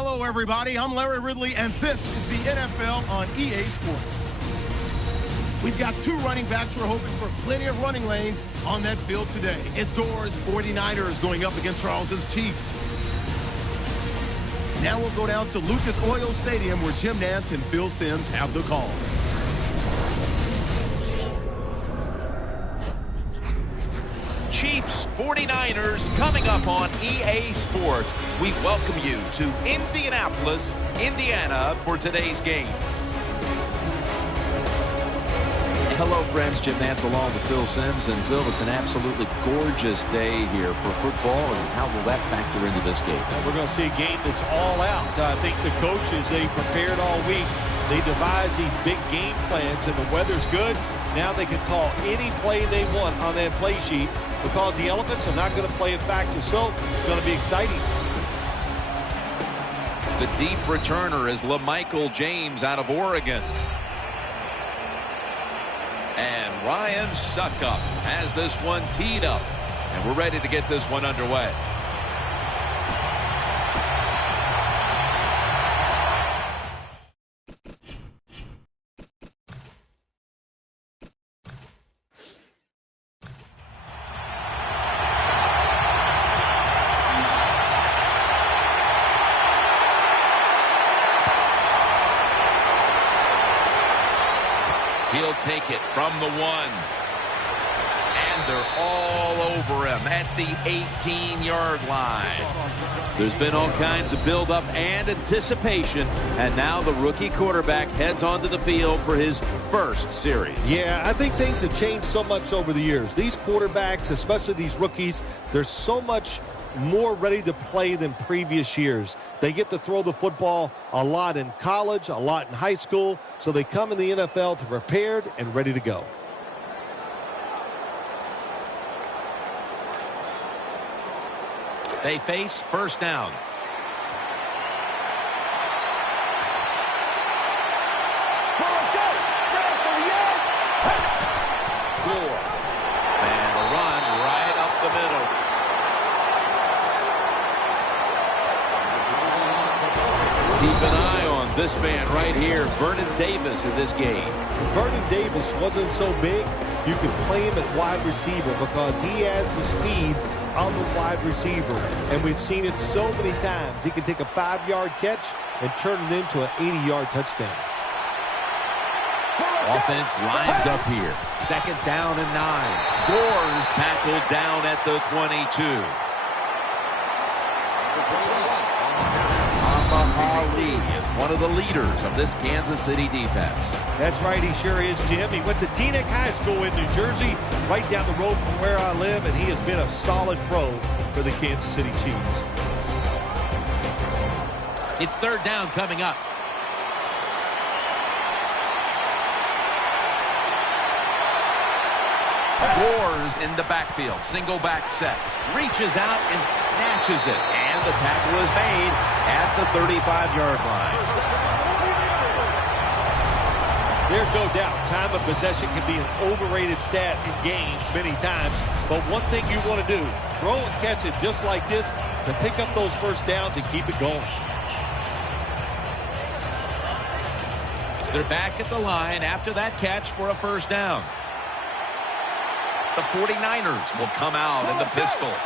Hello, everybody. I'm Larry Ridley, and this is the NFL on EA Sports. We've got two running backs who are hoping for plenty of running lanes on that field today. It's Gore's 49ers going up against Charles's Chiefs. Now we'll go down to Lucas Oil Stadium where Jim Nantz and Phil Simms have the call. Chiefs 49ers coming up on EA Sports. We welcome you to Indianapolis, Indiana for today's game. Hello, friends. Jim Nantz along with Phil Simms. And Phil, it's an absolutely gorgeous day here for football. And how will that factor into this game? We're going to see a game that's all out. I think the coaches, they prepared all week. They devised these big game plans, and the weather's good. Now they can call any play they want on that play sheet because the elements are not going to play a factor. So it's going to be exciting. The deep returner is LaMichael James out of Oregon. And Ryan Succop has this one teed up. And we're ready to get this one underway. He'll take it from the 1. And they're all over him at the 18-yard line. There's been all kinds of buildup and anticipation. And now the rookie quarterback heads onto the field for his first series. Yeah, I think things have changed so much over the years. These quarterbacks, especially these rookies, they're so much more ready to play than previous years. They get to throw the football a lot in college, a lot in high school, so they come in the NFL to prepared and ready to go. They face first down. Gore. And a run right up the middle. Keep an eye on this man right here, Vernon Davis, in this game. Vernon Davis wasn't so big, you could play him at wide receiver because he has the speed on the wide receiver. And we've seen it so many times. He can take a 5-yard catch and turn it into an 80-yard touchdown. Offense lines up here. Second down and 9. Gore's tackled down at the 22. Ali is one of the leaders of this Kansas City defense. That's right, he sure is, Jim. He went to Teaneck High School in New Jersey, right down the road from where I live, and he has been a solid pro for the Kansas City Chiefs. It's third down coming up. Gore's in the backfield. Single back set. Reaches out and snatches it. And the tackle is made at the 35-yard line. There's no doubt time of possession can be an overrated stat in games many times. But one thing you want to do, throw and catch it just like this to pick up those first downs and keep it going. They're back at the line after that catch for a first down. The 49ers will come out in the pistol. They're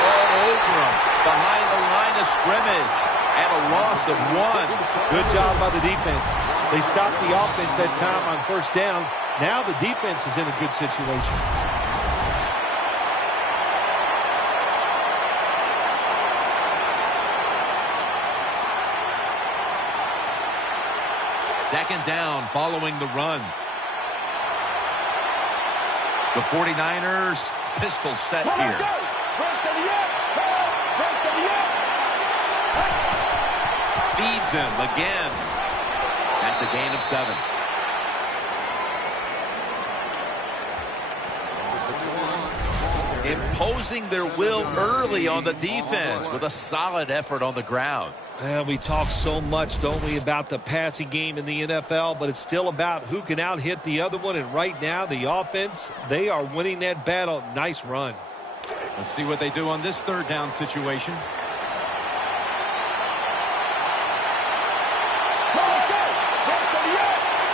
all over him behind the line of scrimmage. And a loss of 1. Good job by the defense. They stopped the offense that time on first down. Now the defense is in a good situation. Second down following the run. The 49ers pistol set here. Feeds him again. That's a gain of 7. Imposing their will early on the defense with a solid effort on the ground. We talk so much, don't we, about the passing game in the NFL, but it's still about who can out-hit the other one. And right now, the offense, they are winning that battle. Nice run. Let's see what they do on this third down situation.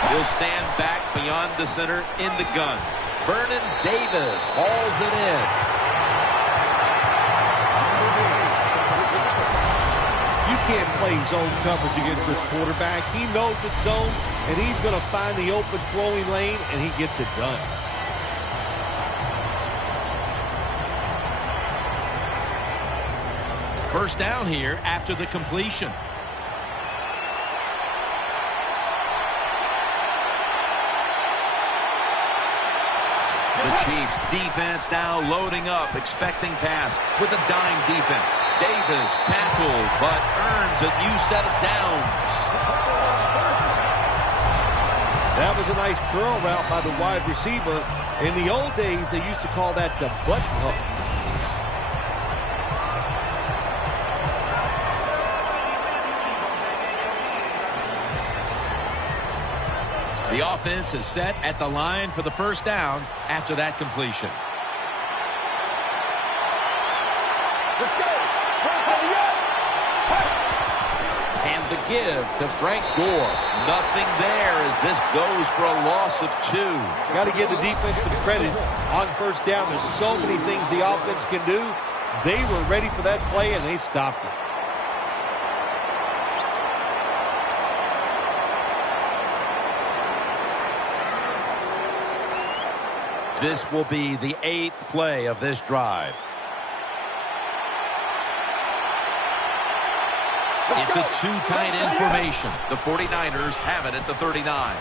He'll stand back beyond the center in the gun. Vernon Davis hauls it in. You can't play zone coverage against this quarterback. He knows it's zone, and he's going to find the open throwing lane, and he gets it done. First down here after the completion. The Chiefs defense now loading up, expecting pass with a dime defense. Davis tackled, but earns a new set of downs. That was a nice curl route by the wide receiver. In the old days, they used to call that the button hook. The offense is set at the line for the first down after that completion. Let's go. And the give to Frank Gore. Nothing there as this goes for a loss of 2. Got to give the defense some credit. On first down, there's so many things the offense can do. They were ready for that play, and they stopped it. This will be the 8th play of this drive. It's a two-tight end formation. The 49ers have it at the 39.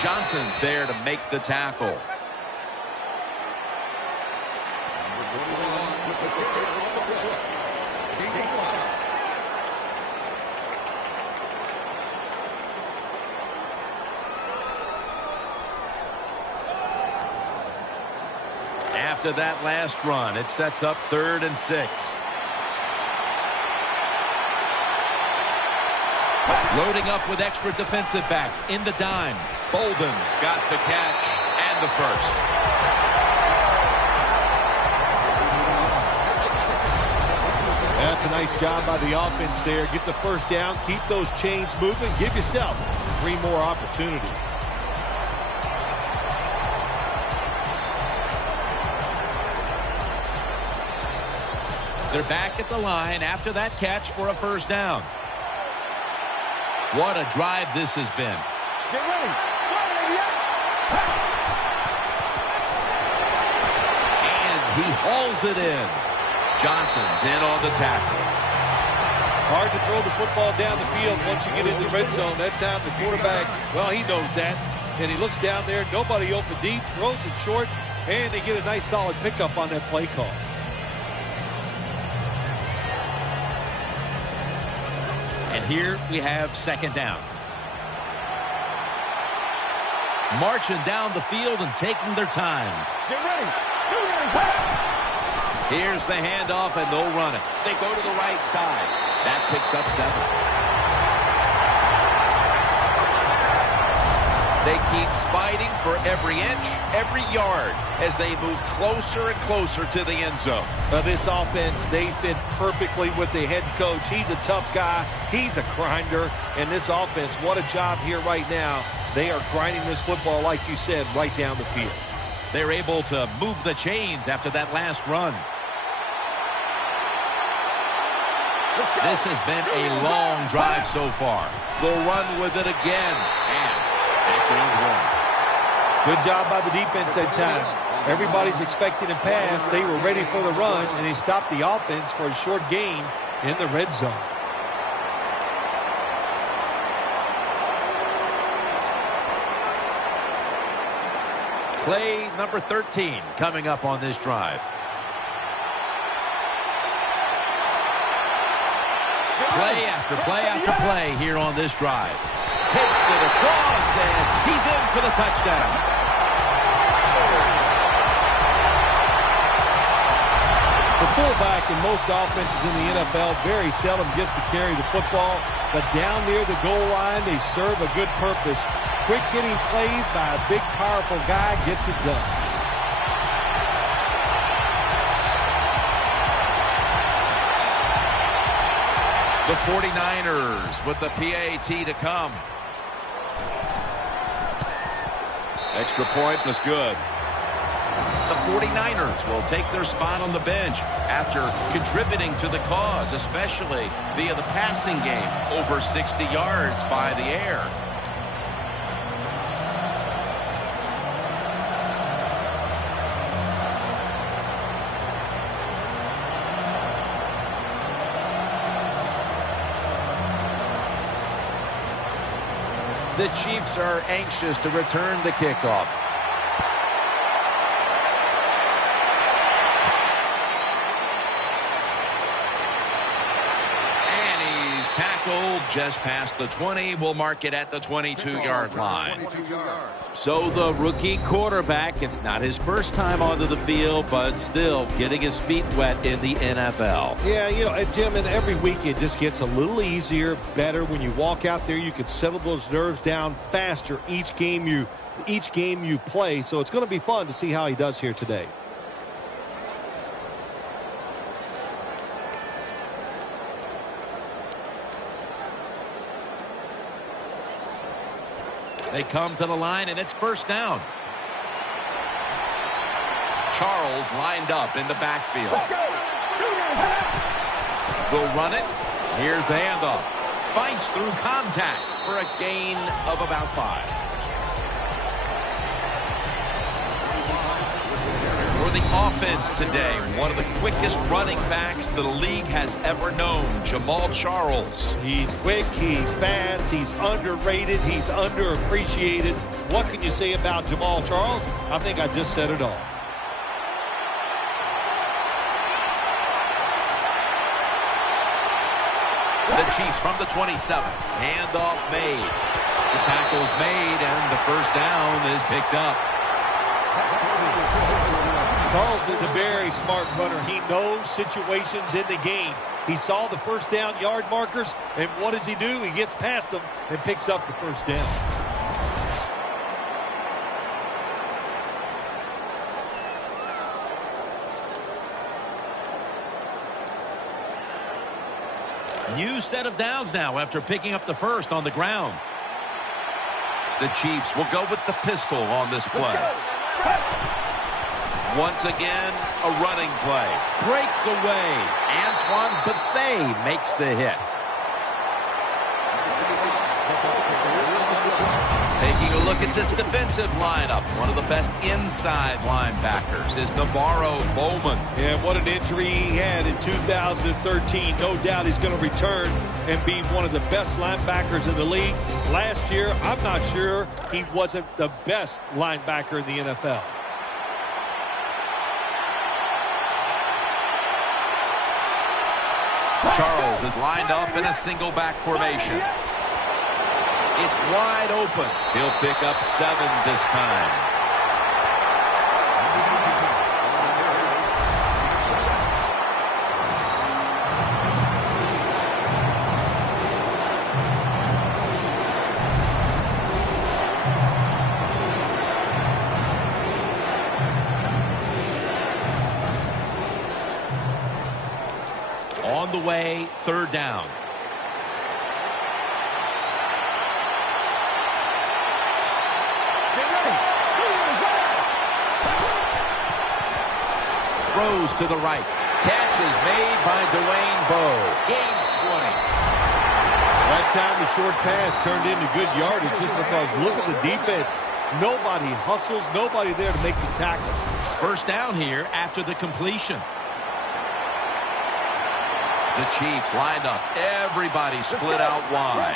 Johnson's there to make the tackle. After that last run, it sets up 3rd and 6. Loading up with extra defensive backs in the dime. Bolden's got the catch and the first. That's a nice job by the offense there. Get the first down, keep those chains moving, give yourself 3 more opportunities. They're back at the line after that catch for a first down. What a drive this has been. Get ready. And he hauls it in. Johnson's in on the tackle. Hard to throw the football down the field once you get into the red zone. That time the quarterback, well, he knows that. And he looks down there, nobody open deep, throws it short, and they get a nice solid pickup on that play call. And here we have second down. Marching down the field and taking their time. Get ready. Here's the handoff, and they'll run it. They go to the right side. That picks up 7. They keep fighting for every inch, every yard as they move closer and closer to the end zone. This offense, they fit perfectly with the head coach. He's a tough guy. He's a grinder. And this offense, what a job here right now. They are grinding this football, like you said, right down the field. They're able to move the chains after that last run. This has been a long drive so far. They'll run with it again. And that goes one. Good job by the defense that time. Everybody's expecting a pass. They were ready for the run, and they stopped the offense for a short gain in the red zone. Play number 13 coming up on this drive. Play after play after play here on this drive. Takes it across, and he's in for the touchdown. The fullback in most offenses in the NFL very seldom gets to carry the football, but down near the goal line, they serve a good purpose. Quick hitting plays by a big, powerful guy gets it done. The 49ers with the PAT to come. Extra point was good. The 49ers will take their spot on the bench after contributing to the cause, especially via the passing game, over 60 yards by the air. The Chiefs are anxious to return the kickoff. And he's tackled just past the 20. We'll mark it at the 22-yard line. So the rookie quarterback, it's not his first time onto the field, but still getting his feet wet in the NFL. Yeah, you know, Jim, and every week it just gets a little easier, better. When you walk out there, you can settle those nerves down faster each game you play. So it's going to be fun to see how he does here today. They come to the line, and it's first down. Charles lined up in the backfield. Let's go. They'll run it. Here's the handoff. Fights through contact for a gain of about 5. For the offense today, one of the quickest running backs the league has ever known, Jamaal Charles. He's quick, he's fast, he's underrated, he's underappreciated. What can you say about Jamaal Charles? I think I just said it all. The Chiefs from the 27. Handoff made. The tackle's made, and the first down is picked up. Charles is a very smart runner. He knows situations in the game. He saw the first down yard markers, and what does he do? He gets past them and picks up the first down. New set of downs now after picking up the first on the ground. The Chiefs will go with the pistol on this play. Once again, a running play. Breaks away. Antoine Bethea makes the hit. Taking a look at this defensive lineup, one of the best inside linebackers is Navarro Bowman. And what an injury he had in 2013. No doubt he's going to return and be one of the best linebackers in the league. Last year, I'm not sure he wasn't the best linebacker in the NFL. Charles is lined up in a single back formation. It's wide open. He'll pick up 7 this time. On the way, third down. Throws to the right. Catch is made by Dwayne Bowe. Gains 20. That time the short pass turned into good yardage just because look at the defense. Nobody hustles, nobody there to make the tackle. First down here after the completion. The Chiefs lined up. Everybody split out wide.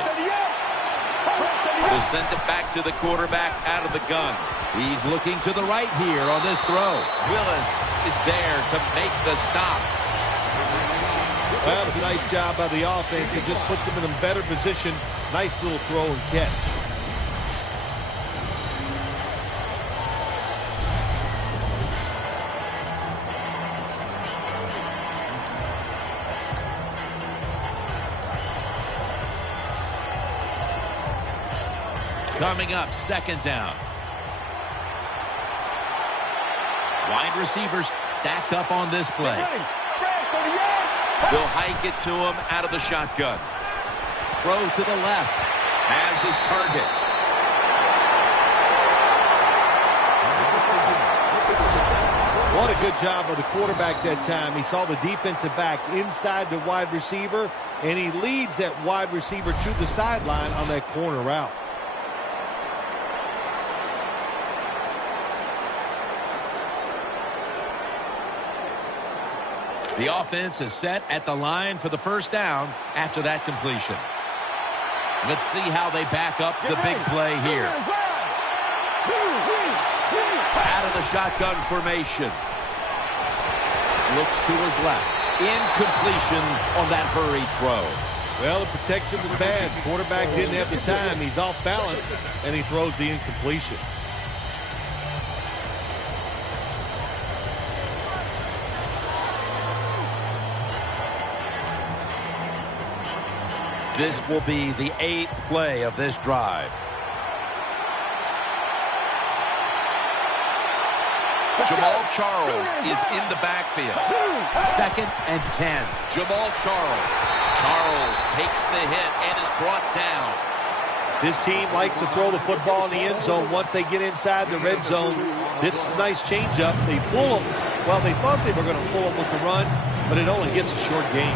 They'll send it back to the quarterback out of the gun. He's looking to the right here on this throw. Willis is there to make the stop. Well, that was a nice job by the offense. It just puts them in a better position. Nice little throw and catch. Coming up, second down. Wide receivers stacked up on this play. They'll hike it to him out of the shotgun. Throw to the left. Has his target. What a good job of the quarterback that time. He saw the defensive back inside the wide receiver, and he leads that wide receiver to the sideline on that corner route. The offense is set at the line for the first down after that completion. Let's see how they back up the big play here. Out of the shotgun formation. Looks to his left. Incompletion on that hurried throw. Well, the protection was bad. The quarterback didn't have the time. He's off balance, and he throws the incompletion. This will be the 8th play of this drive. Jamal Charles is in the backfield. 2nd and 10. Jamal Charles. Charles takes the hit and is brought down. This team likes to throw the football in the end zone once they get inside the red zone. This is a nice changeup. They pull them. Well, they thought they were going to pull them with the run, but it only gets a short gain.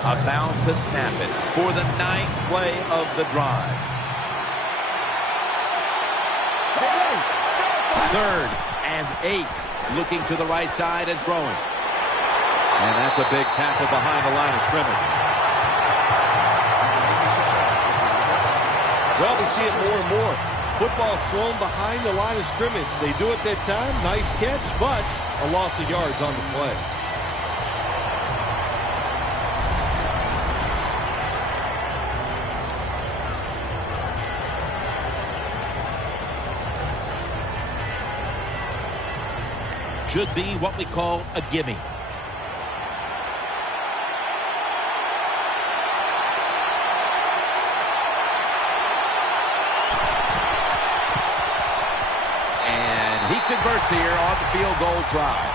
About to snap it for the 9th play of the drive. 3rd and 8. Looking to the right side and throwing. And that's a big tackle behind the line of scrimmage. Well, we see it more and more. Football thrown behind the line of scrimmage. They do it that time. Nice catch, but a loss of yards on the play. Should be what we call a gimme. And he converts here on the field goal drive.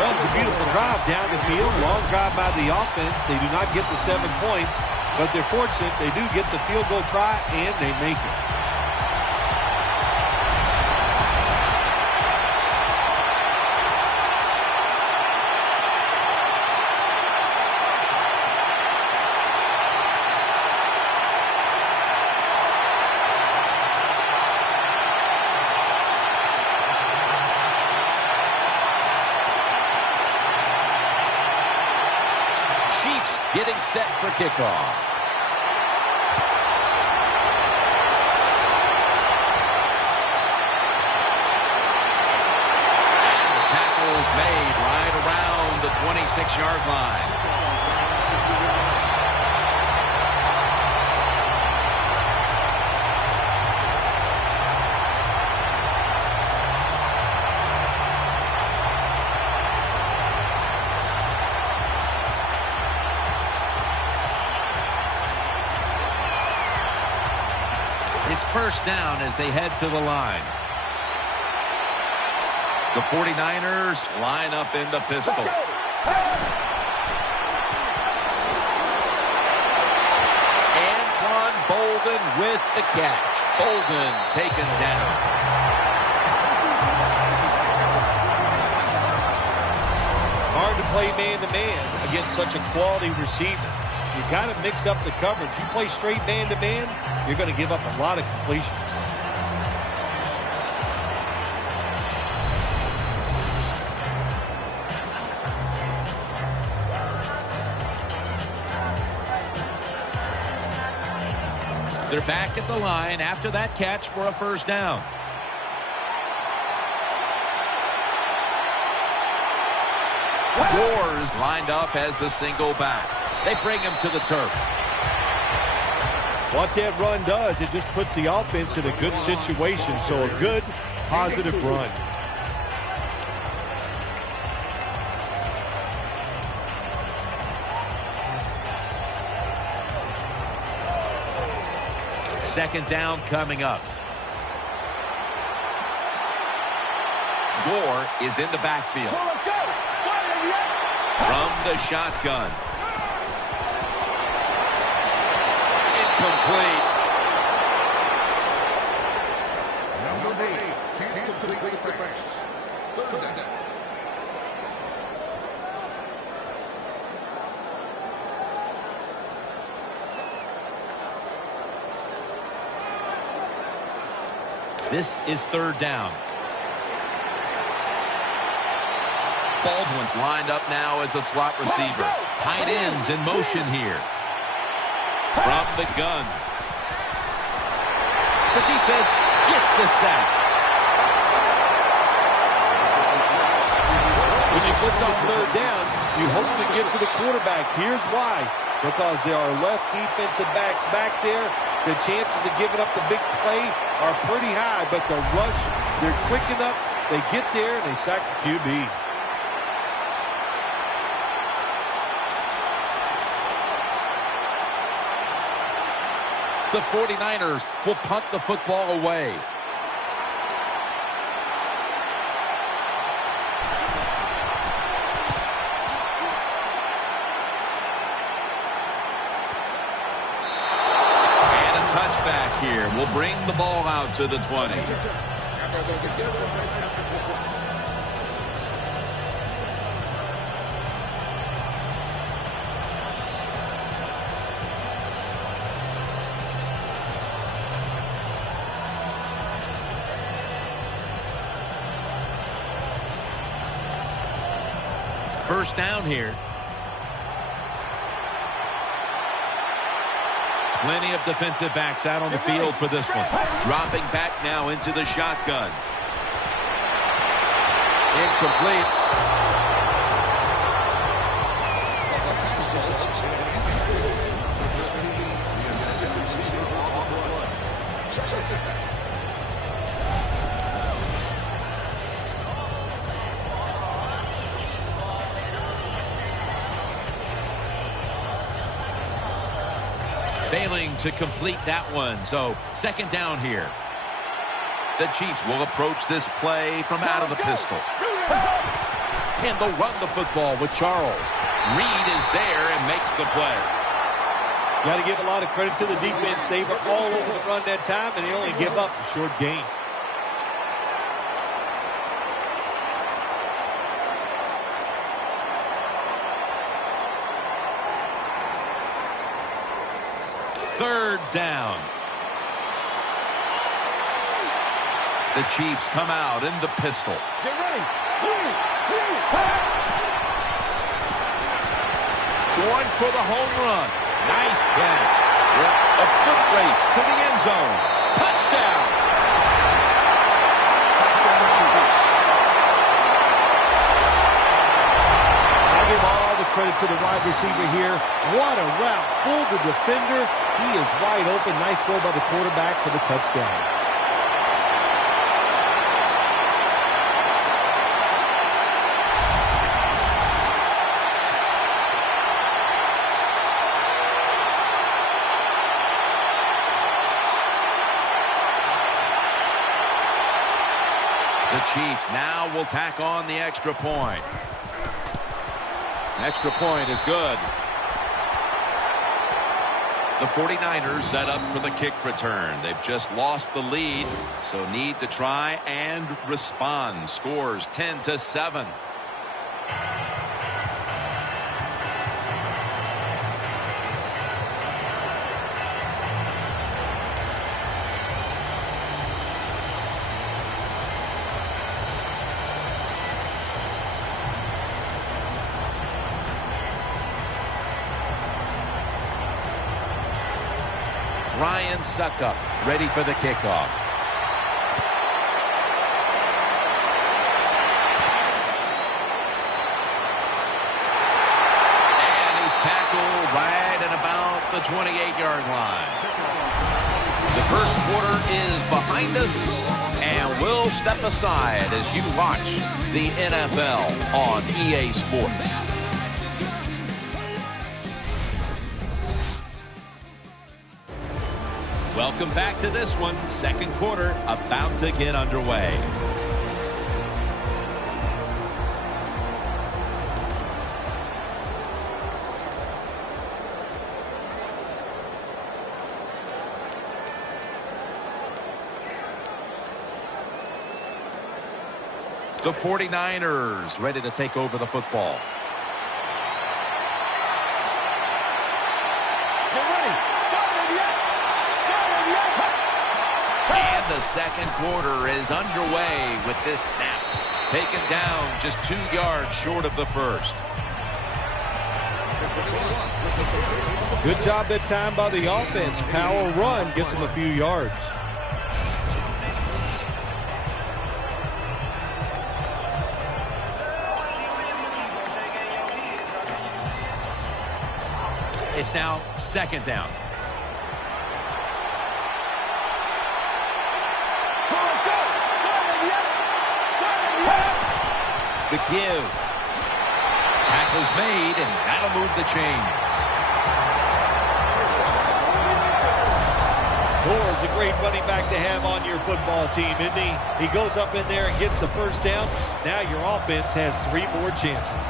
Well, it's a beautiful drive down the field. Long drive by the offense. They do not get the 7 points, but they're fortunate. They do get the field goal try, and they make it. Chiefs getting set for kickoff. And the tackle is made right around the 26-yard line. It's first down as they head to the line. The 49ers line up in the pistol. Anquan Boldin with the catch. Boldin taken down. Hard to play man-to-man against such a quality receiver. You got to mix up the coverage. You play straight man-to-man, you're going to give up a lot of completions. They're back at the line after that catch for a first down. Wars lined up as the single back. They bring him to the turf. What that run does, it just puts the offense in a good situation. So a good, positive run. Second down coming up. Gore is in the backfield. From the shotgun. Incomplete. Number 8 can't complete the pass. Third down. This is third down. Baldwin's lined up now as a slot receiver. Tight ends in motion here. From the gun. The defense gets the sack. When you blitz on third down, you hope to get to the quarterback. Here's why. Because there are less defensive backs back there. The chances of giving up the big play are pretty high, but the rush, they're quick enough. They get there, and they sack the QB. The 49ers will punt the football away. And a touchback here will bring the ball out to the 20. First down here. Plenty of defensive backs out on the field for this one. Dropping back now into the shotgun. Incomplete. Failing to complete that one. So second down here. The Chiefs will approach this play from out of the pistol. And they'll run the football with Charles. Reed is there and makes the play. Got to give a lot of credit to the defense. They were all over the run that time, and they only give up a short gain. Third down. The Chiefs come out in the pistol. Get ready. Going for the home run. Nice catch. A foot race to the end zone. Touchdown. I give all the credit to the wide receiver here. What a route. Fooled the defender. He is wide open. Nice throw by the quarterback for the touchdown. The Chiefs now will tack on the extra point. Extra point is good. The 49ers set up for the kick return. They've just lost the lead, so need to try and respond. Scores 10-7. Ryan Succop ready for the kickoff. And he's tackled right at about the 28-yard line. The first quarter is behind us, and we'll step aside as you watch the NFL on EA Sports. Welcome Welcome back to this one. Second quarter about to get underway. The 49ers ready to take over the football. And the second quarter is underway with this snap. Taken down just 2 yards short of the first. Good job that time by the offense. Power run gets them a few yards. It's now second down. The give. Tackle's made, and that'll move the chains. Gore's a great running back to have on your football team, isn't he? He goes up in there and gets the first down. Now your offense has 3 more chances.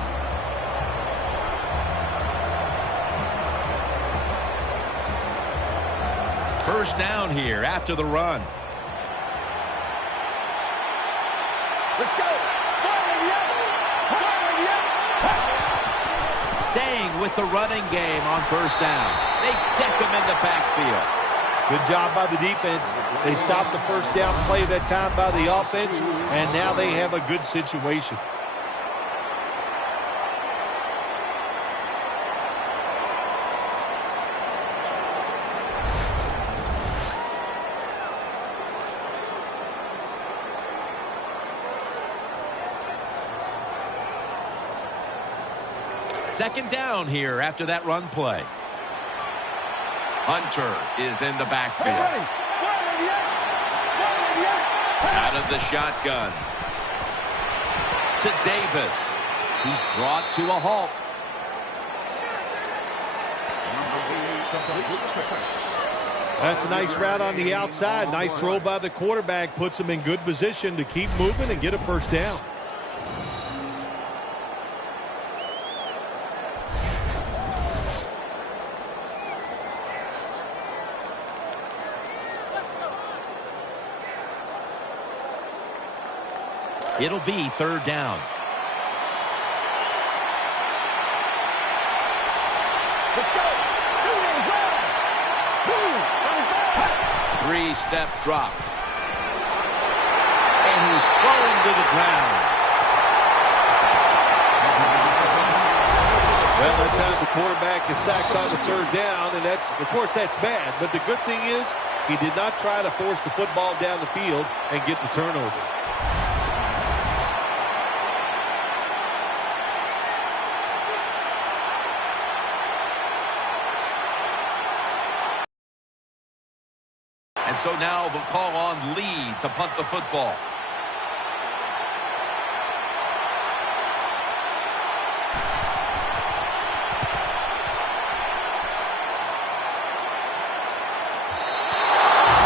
First down here after the run. Let's go. Staying with the running game on first down. They deck him in the backfield. Good job by the defense. They stopped the first down play that time by the offense, and now they have a good situation. Second down here after that run play. Hunter is in the backfield. Out of the shotgun. To Davis. He's brought to a halt. That's a nice route on the outside. Nice throw by the quarterback. Puts him in good position to keep moving and get a first down. It'll be third down. Let's go. 3-step drop. And he's thrown to the ground. Well, that time the quarterback is sacked on the third down, and of course, that's bad. But the good thing is he did not try to force the football down the field and get the turnover. And so now they'll call on Lee to punt the football.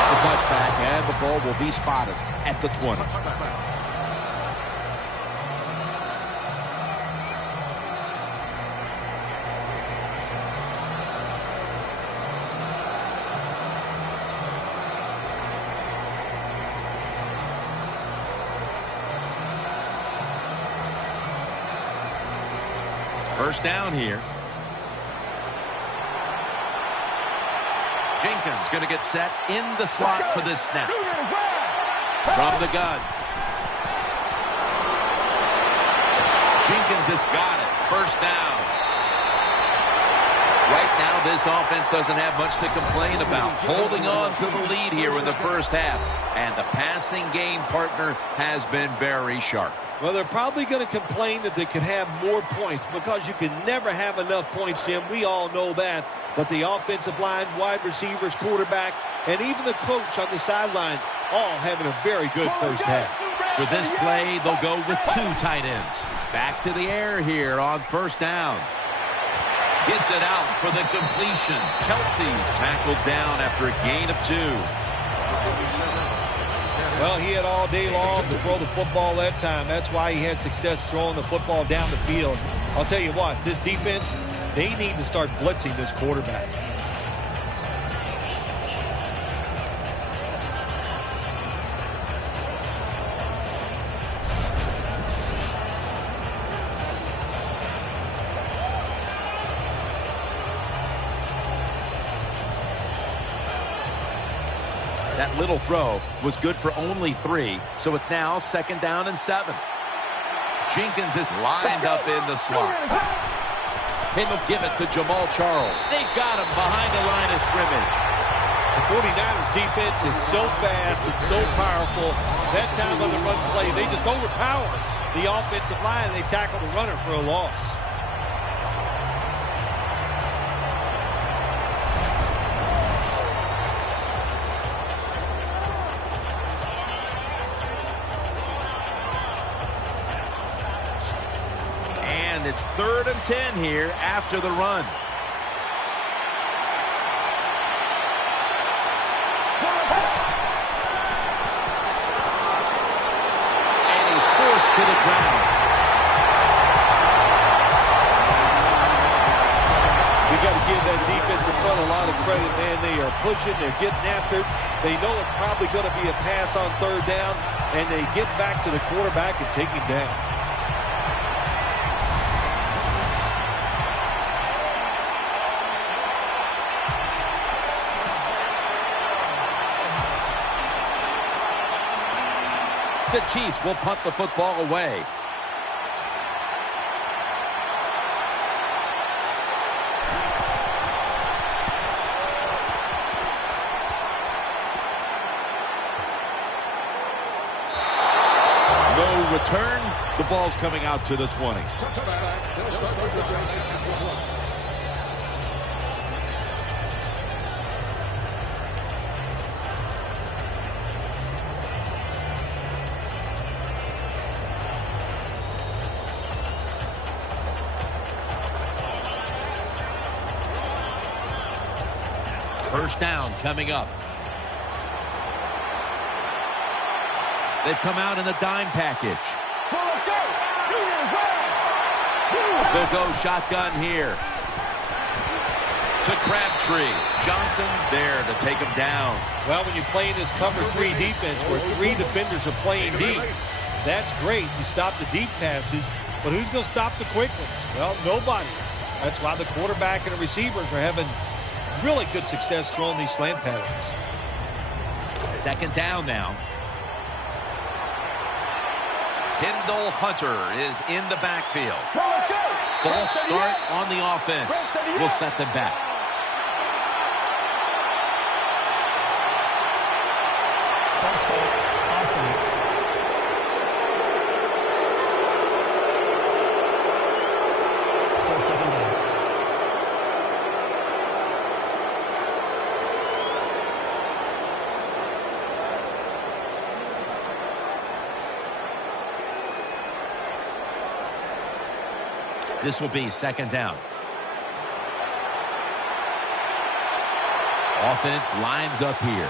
It's a touchback, and the ball will be spotted at the 20. First down here. Jenkins going to get set in the slot for this snap. From the gun. Jenkins has got it. First down. Right now, this offense doesn't have much to complain about. Holding on to the lead here in the first half. And the passing game partner has been very sharp. Well, they're probably going to complain that they could have more points because you can never have enough points, Jim. We all know that. But the offensive line, wide receivers, quarterback, and even the coach on the sideline all having a very good first half. For this play, they'll go with 2 tight ends. Back to the air here on first down. Gets it out for the completion. Kelsey's tackled down after a gain of 2. Well, he had all day long to throw the football that time. That's why he had success throwing the football down the field. I'll tell you what, this defense, they need to start blitzing this quarterback. That little throw was good for only 3, so it's now 2nd down and 7. Jenkins is lined up in the slot. And they'll give it to Jamal Charles. They've got him behind the line of scrimmage. The 49ers defense is so fast and so powerful. That time on the run play, they just overpower the offensive line, and they tackle the runner for a loss. It's 3rd and 10 here after the run. And he's forced to the ground. You got to give that defensive front a lot of credit, man. They are pushing, they're getting after it. They know it's probably going to be a pass on 3rd down, and they get back to the quarterback and take him down. The Chiefs will punt the football away. No return. The ball's coming out to the 20. First down coming up. They've come out in the dime package. They'll go shotgun here. To Crabtree. Johnson's there to take him down. Well, when you play in this cover 3 defense where 3 defenders are playing deep, that's great. You stop the deep passes, but who's going to stop the quick ones? Well, nobody. That's why the quarterback and the receivers are having really good success throwing these slant patterns. 2nd down now. Kendall Hunter is in the backfield. False start on the offense. Will set them back. False start offense. Still 2nd down. This will be 2nd down. Offense lines up here.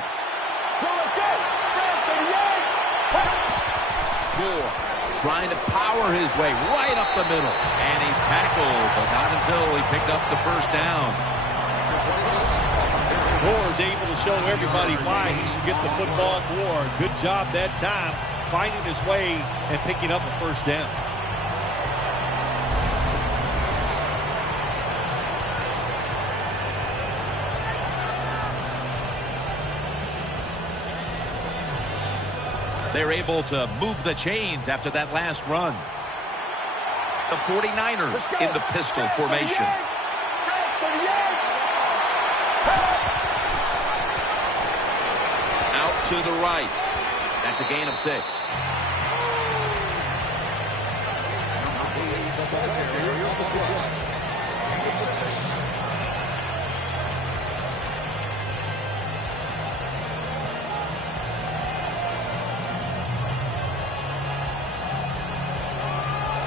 Moore trying to power his way right up the middle. And he's tackled, but not until he picked up the 1st down. Moore is able to show everybody why he should get the football more. Good job that time, finding his way and picking up a 1st down. They're able to move the chains after that last run. The 49ers in the pistol formation. Out to the right. That's a gain of 6.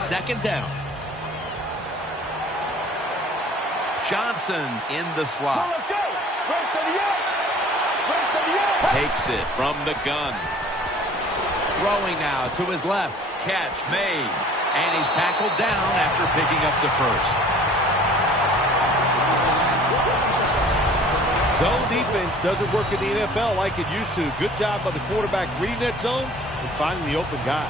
Second down. Johnson's in the slot. Takes it from the gun. Throwing now to his left. Catch made. And he's tackled down after picking up the first. Zone defense doesn't work in the NFL like it used to. Good job by the quarterback reading that zone and finding the open guy.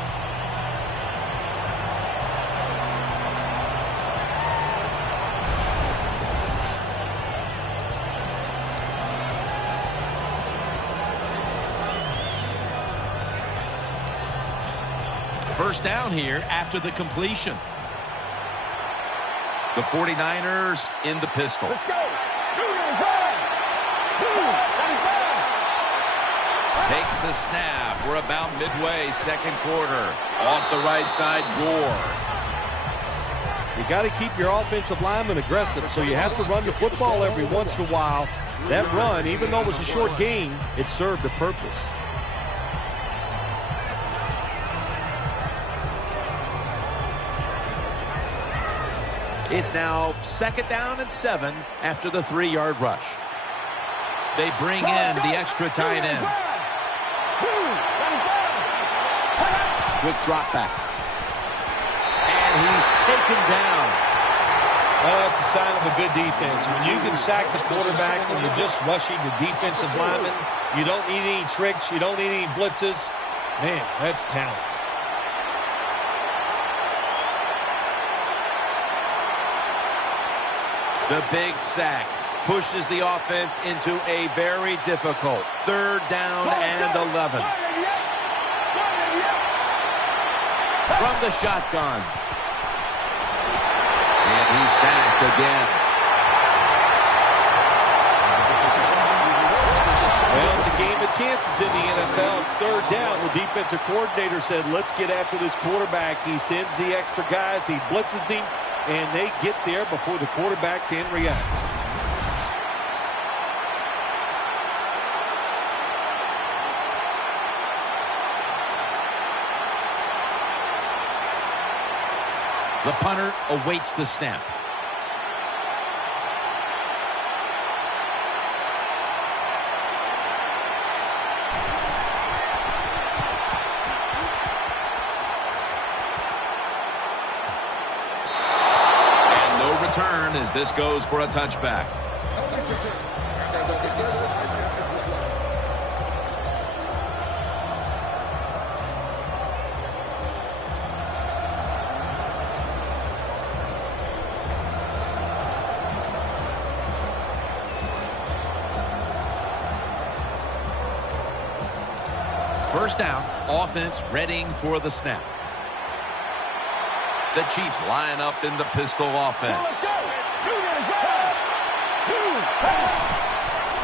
First down here after the completion. The 49ers in the pistol. Let's go. Takes the snap. We're about midway, second quarter. Off the right side, Gore. You got to keep your offensive lineman aggressive, so you have to run the football every once in a while. That run, even though it was a short gain, it served a purpose. It's now second down and 7 after the 3-yard rush. They bring in the extra tight end. Quick drop back. And he's taken down. Well, that's a sign of a good defense. When you can sack the quarterback when you're just rushing the defensive lineman, you don't need any tricks, you don't need any blitzes. Man, that's talent. The big sack pushes the offense into a very difficult 3rd down and 11. From the shotgun. And he's sacked again. Well, it's a game of chances in the NFL. It's 3rd down. The defensive coordinator said, let's get after this quarterback. He sends the extra guys. He blitzes him. And they get there before the quarterback can react. The punter awaits the snap. As this goes for a touchback. First down, offense readying for the snap. The Chiefs line up in the pistol offense.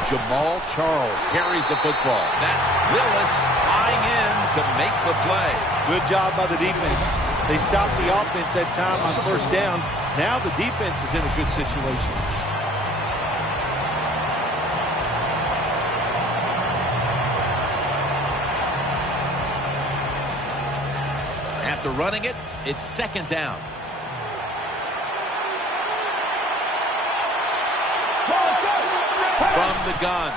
Jamal Charles carries the football. That's Willis flying in to make the play. Good job by the defense. They stopped the offense that time on first down. Now the defense is in a good situation. After running it, it's second down. From the gun.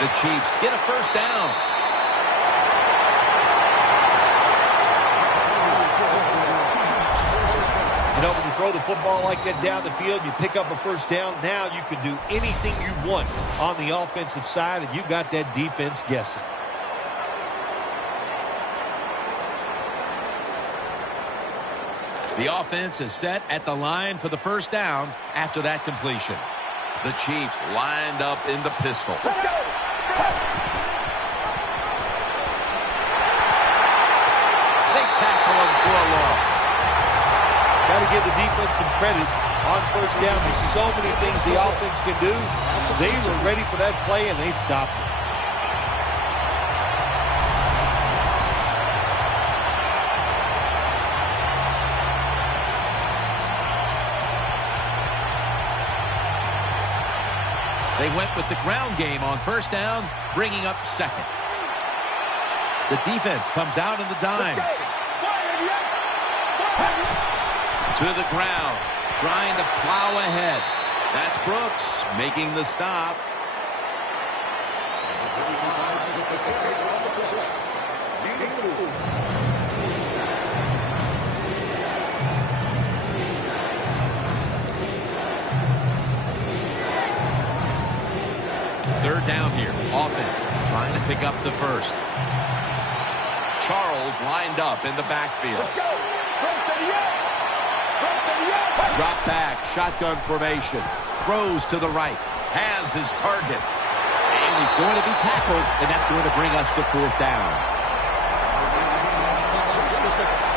The Chiefs get a first down. You know, when you throw the football like that down the field, you pick up a first down. Now you can do anything you want on the offensive side, and you got that defense guessing. The offense is set at the line for the first down after that completion. The Chiefs lined up in the pistol. Let's go. They tackle him for a loss. Got to give the defense some credit on first down. There's so many things the offense can do. They were ready for that play, and they stopped it. They went with the ground game on first down, bringing up second. The defense comes out in the dime. To the ground. trying to plow ahead. That's Brooks making the stop. Third down here. Offense trying to pick up the first. Charles lined up in the backfield. Let's go. Drop back, shotgun formation. Throws to the right. Has his target. And he's going to be tackled, and that's going to bring us to fourth down.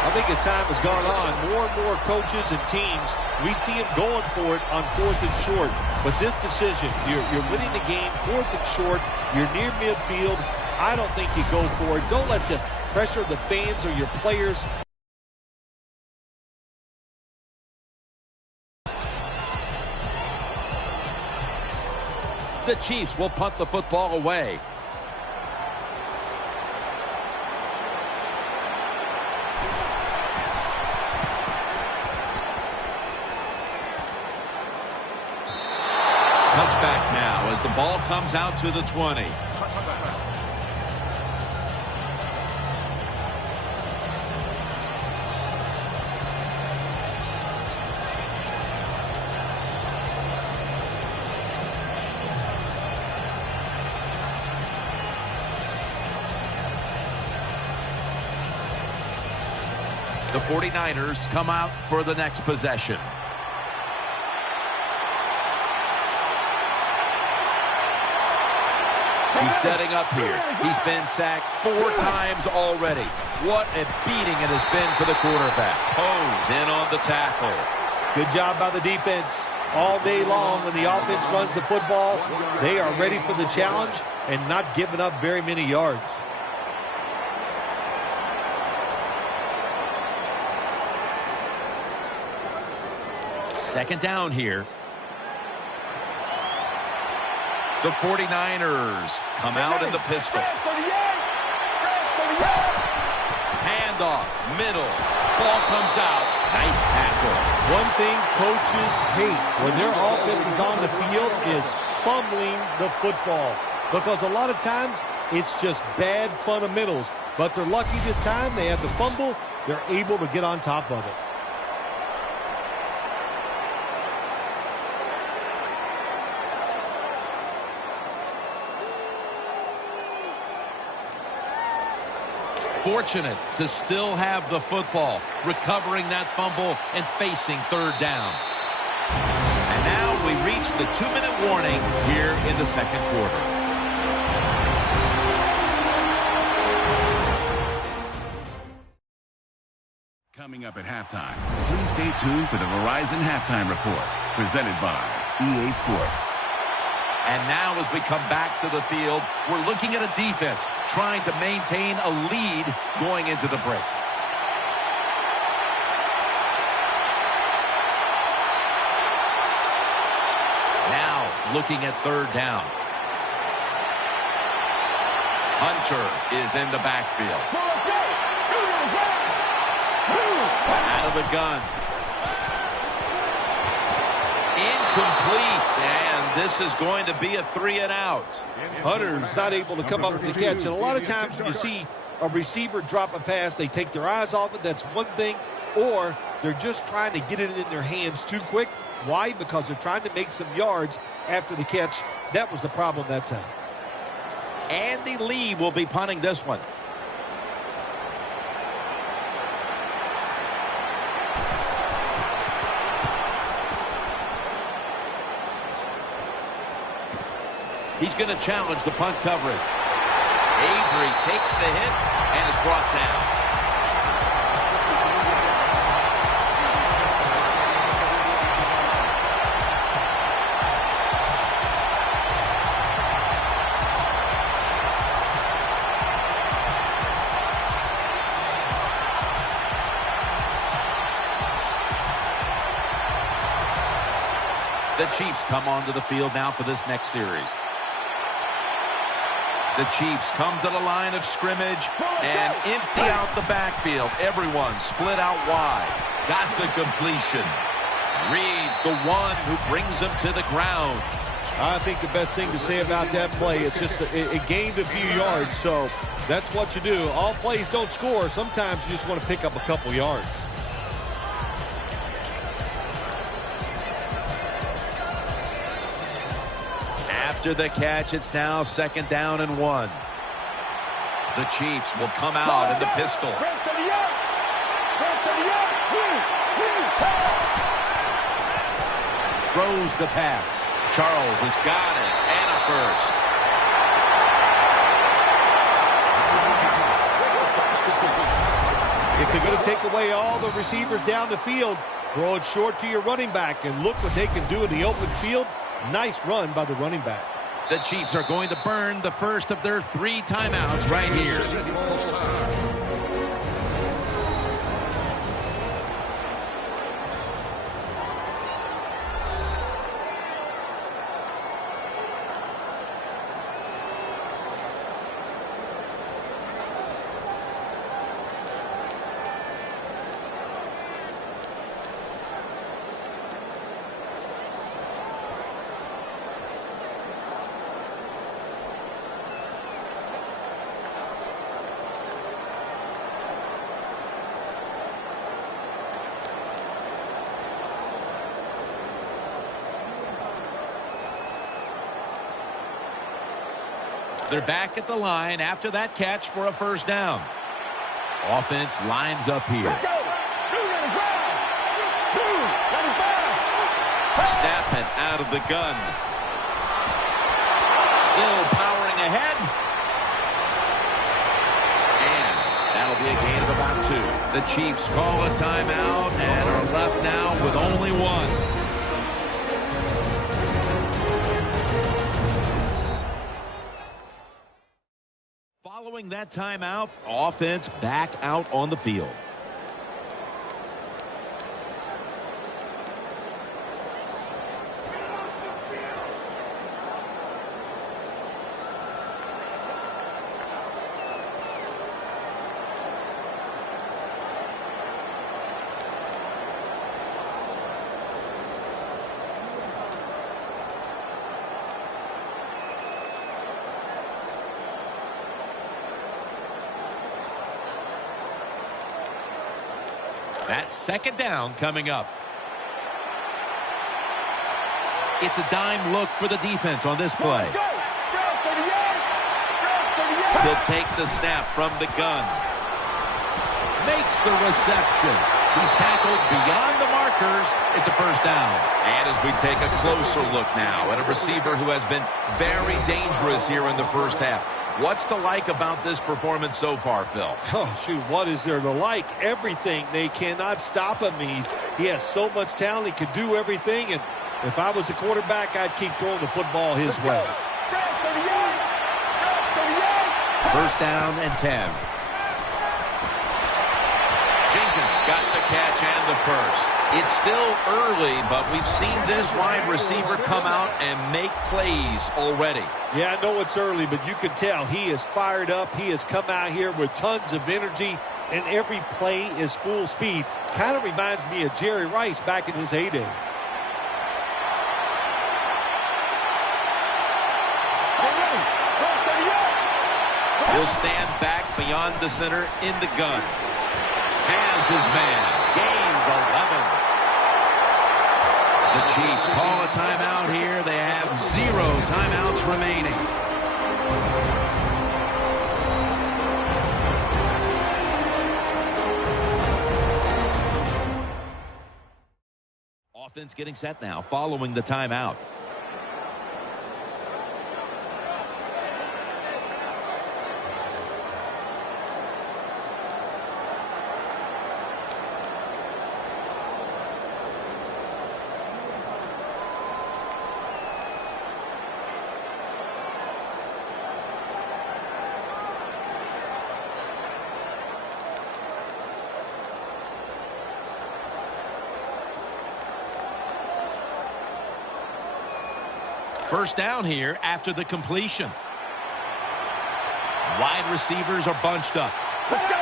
I think as time has gone on, more and more coaches and teams, we see them going for it on 4th and short. But this decision, you're winning the game, 4th and short, you're near midfield. I don't think you go for it. Don't let the pressure of the fans or your players. The Chiefs will punt the football away. Touchback now as the ball comes out to the 20. The 49ers come out for the next possession. He's setting up here. He's been sacked 4 times already. What a beating it has been for the quarterback. Hose in on the tackle. Good job by the defense. All day long when the offense runs the football, they are ready for the challenge and not giving up very many yards. Second down here. The 49ers come out in the pistol. Handoff, middle. Ball comes out. Nice tackle. One thing coaches hate when their offense is on the field is fumbling the football. Because a lot of times it's just bad fundamentals. But they're lucky this time. They have the fumble. They're able to get on top of it. Fortunate to still have the football, recovering that fumble and facing third down. And now we reach the 2-minute warning here in the second quarter. Coming up at halftime, please stay tuned for the Verizon Halftime Report, presented by EA Sports. And now as we come back to the field, we're looking at a defense trying to maintain a lead going into the break. Now looking at third down. Hunter is in the backfield. Out of the gun. Incomplete, and this is going to be a 3-and-out. Hunter's not able to come up with the catch. And a lot of times when you see a receiver drop a pass, they take their eyes off it. That's one thing. Or they're just trying to get it in their hands too quick. Why? Because they're trying to make some yards after the catch. That was the problem that time. Andy Lee will be punting this one. He's going to challenge the punt coverage. Avery takes the hit and is brought down. The Chiefs come onto the field now for this next series. The Chiefs come to the line of scrimmage and empty out the backfield. Everyone split out wide. Got the completion. Reads the one who brings him to the ground. I think the best thing to say about that play, it's just it gained a few yards, so that's what you do. All plays don't score. Sometimes you just want to pick up a couple yards. After the catch, it's now 2nd down and 1. The Chiefs will come out in the pistol. Throws the pass. Charles has got it, and a first. If they're going to take away all the receivers down the field, throw it short to your running back, and look what they can do in the open field. Nice run by the running back. The Chiefs are going to burn the first of their 3 timeouts right here. They're back at the line after that catch for a first down. Offense lines up here. Let's go. Snapping out of the gun. Still powering ahead. And that'll be a gain of about 2. The Chiefs call a timeout and are left now with only 1. Following that timeout, offense back out on the field. That's 2nd down coming up. It's a dime look for the defense on this play. He'll take the snap from the gun. Makes the reception. He's tackled beyond the markers. It's a first down. And as we take a closer look now at a receiver who has been very dangerous here in the first half. What's to like about this performance so far, Phil? Oh, shoot, what is there to like? Everything. They cannot stop him. He has so much talent. He can do everything. And if I was a quarterback, I'd keep throwing the football his way. First down and 10. Jenkins got the catch and the first. It's still early, but we've seen this wide receiver come out and make plays already. Yeah, I know it's early, but you can tell he is fired up. He has come out here with tons of energy, and every play is full speed. Kind of reminds me of Jerry Rice back in his heyday. He'll stand back beyond the center in the gun. Has his man. Gains 11. The Chiefs call a timeout here. They have 0 timeouts remaining. Offense getting set now following the timeout. First down here after the completion. Wide receivers are bunched up. Let's go.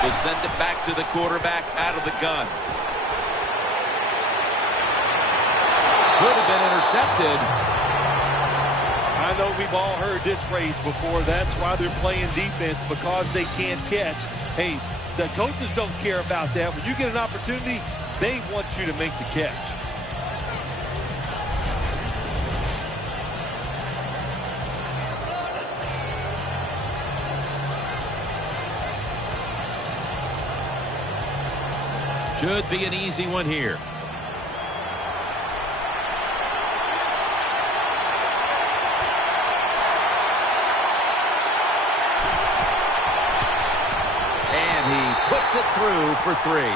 They'll send it back to the quarterback out of the gun. could have been intercepted. I know we've all heard this phrase before. That's why they're playing defense, because they can't catch. Hey, the coaches don't care about that. When you get an opportunity, they want you to make the catch. Should be an easy one here. And he puts it through for 3.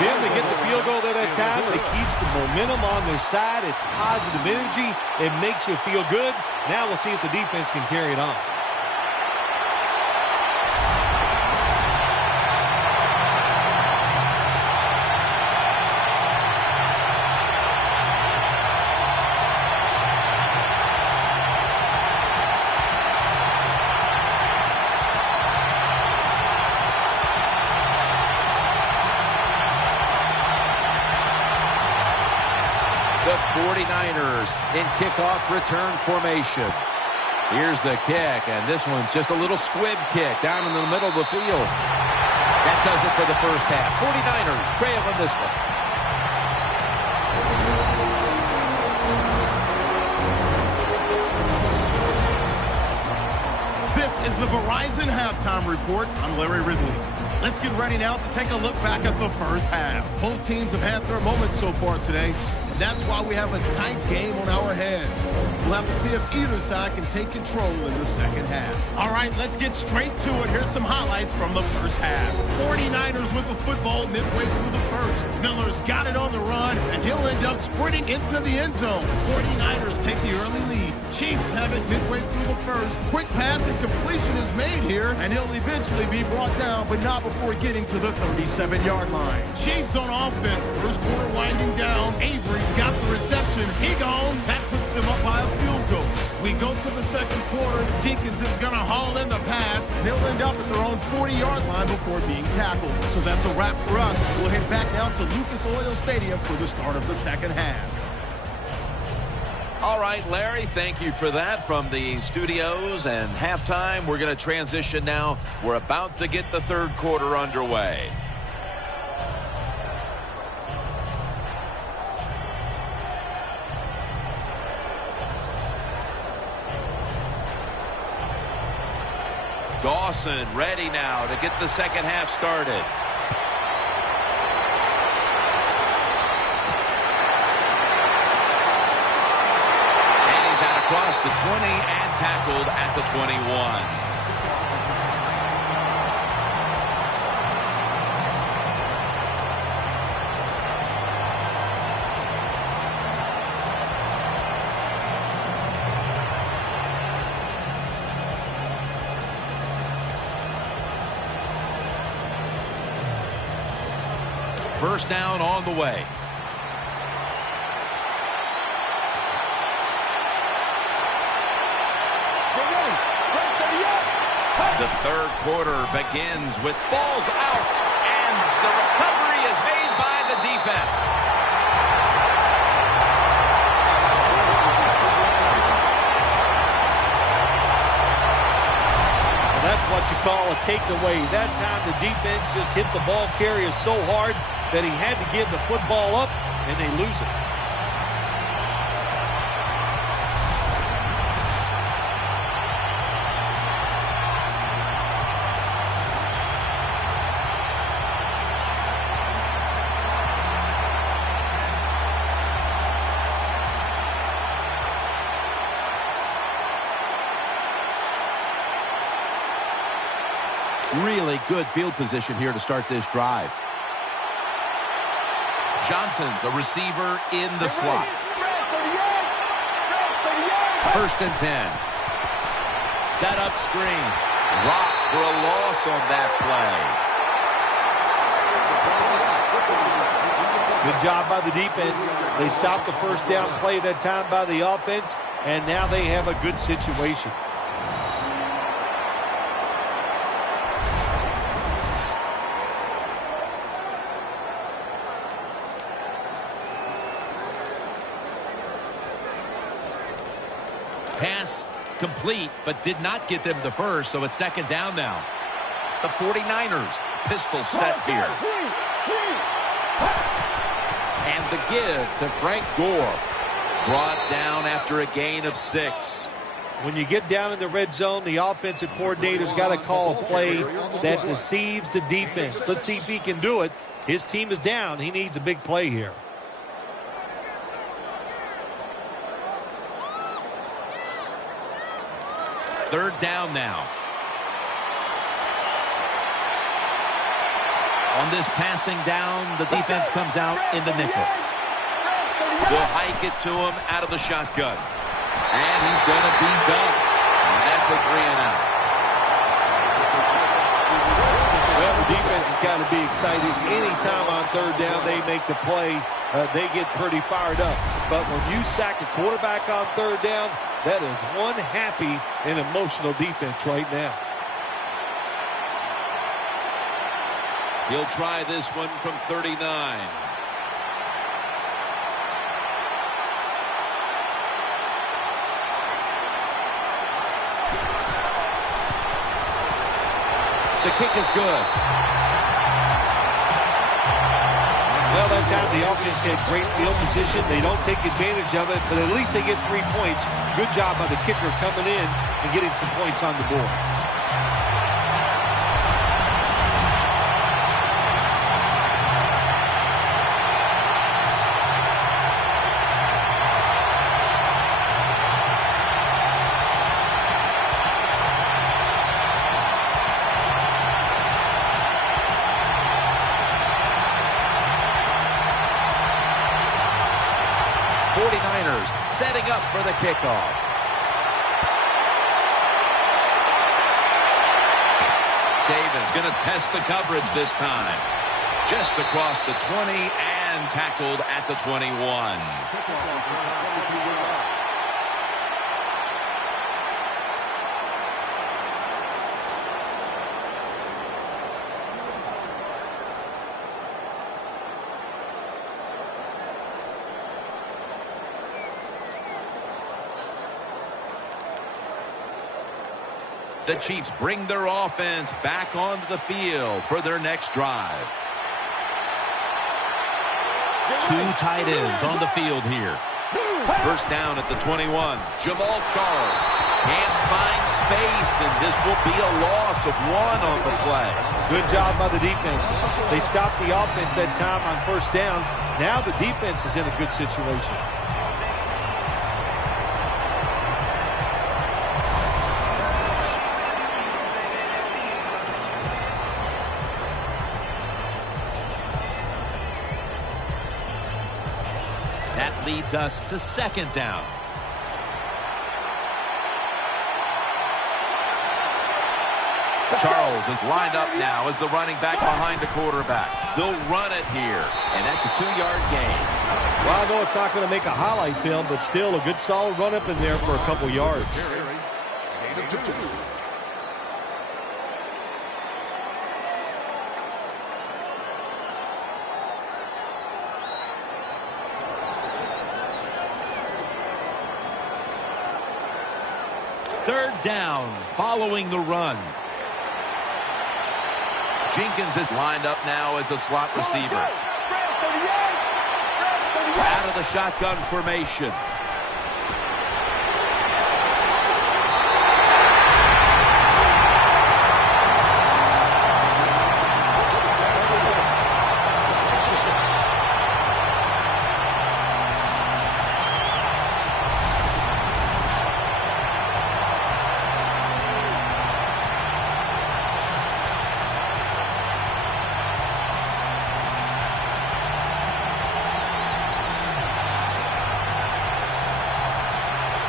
Jim, they get the field goal there that time, and it keeps the momentum on their side. It's positive energy. It makes you feel good. Now we'll see if the defense can carry it on. The 49ers in kickoff return formation. Here's the kick, and this one's just a little squib kick down in the middle of the field. That does it for the first half. 49ers trailing this one. This is the Verizon Halftime Report. I'm Larry Ridley. Let's get ready now to take a look back at the first half. Both teams have had their moments so far today. That's why we have a tight game on our hands. We'll have to see if either side can take control in the second half. All right, let's get straight to it. Here's some highlights from the first half. 49ers with the football midway through the first. Miller's got it on the run, and he'll end up sprinting into the end zone. 49ers take the early lead. Chiefs have it midway through the first. Quick pass and completion is made here, and he'll eventually be brought down, but not before getting to the 37-yard line. Chiefs on offense. First quarter winding down. Avery's got the reception. He gone. That puts them up by a field goal. We go to the second quarter. Jenkins is going to haul in the pass, and they'll end up at their own 40-yard line before being tackled. So that's a wrap for us. We'll head back now to Lucas Oil Stadium for the start of the second half. All right, Larry, thank you for that from the studios and halftime. We're going to transition now. We're about to get the third quarter underway. Dawson ready now to get the second half started. Across the 20 and tackled at the 21. First down on the way. The third quarter begins with balls out, and the recovery is made by the defense. And that's what you call a takeaway. That time the defense just hit the ball carrier so hard that he had to give the football up, and they lose it. Really good field position here to start this drive. Johnson's a receiver in the slot. First and 10. Set up screen. Rock for a loss on that play. Good job by the defense. They stopped the first down play that time by the offense, and now they have a good situation. Pass complete, but did not get them the first, so it's second down now. The 49ers pistol set here. And the give to Frank Gore. Brought down after a gain of 6. When you get down in the red zone, the offensive coordinator's got to call a play that deceives the defense. Let's see if he can do it. His team is down. He needs a big play here. Third down now. On this passing down, the defense comes out in the nickel. Will hike it to him out of the shotgun. And he's going to be dumped. That's a 3-and-out. Well, the defense has got to be excited. Anytime on third down they make the play, they get pretty fired up. But when you sack a quarterback on third down, that is one happy and emotional defense right now. He'll try this one from 39. The kick is good. Well, that time the offense had great field position. They don't take advantage of it, but at least they get 3 points. Good job by the kicker coming in and getting some points on the board. Setting up for the kickoff. Davis going to test the coverage this time. Just across the 20 and tackled at the 21. The Chiefs bring their offense back onto the field for their next drive. 2 tight ends on the field here. First down at the 21. Jamal Charles can't find space, and this will be a loss of 1 on the play. Good job by the defense. They stopped the offense that time on first down. Now the defense is in a good situation. Leads us to second down. Charles is lined up now as the running back behind the quarterback. They'll run it here, and that's a 2-yard gain. Well, I know it's not going to make a highlight film, but still a good solid run up in there for a couple yards. Gain of 2. Third down following the run. Jenkins is lined up now as a slot receiver. Out of the shotgun formation.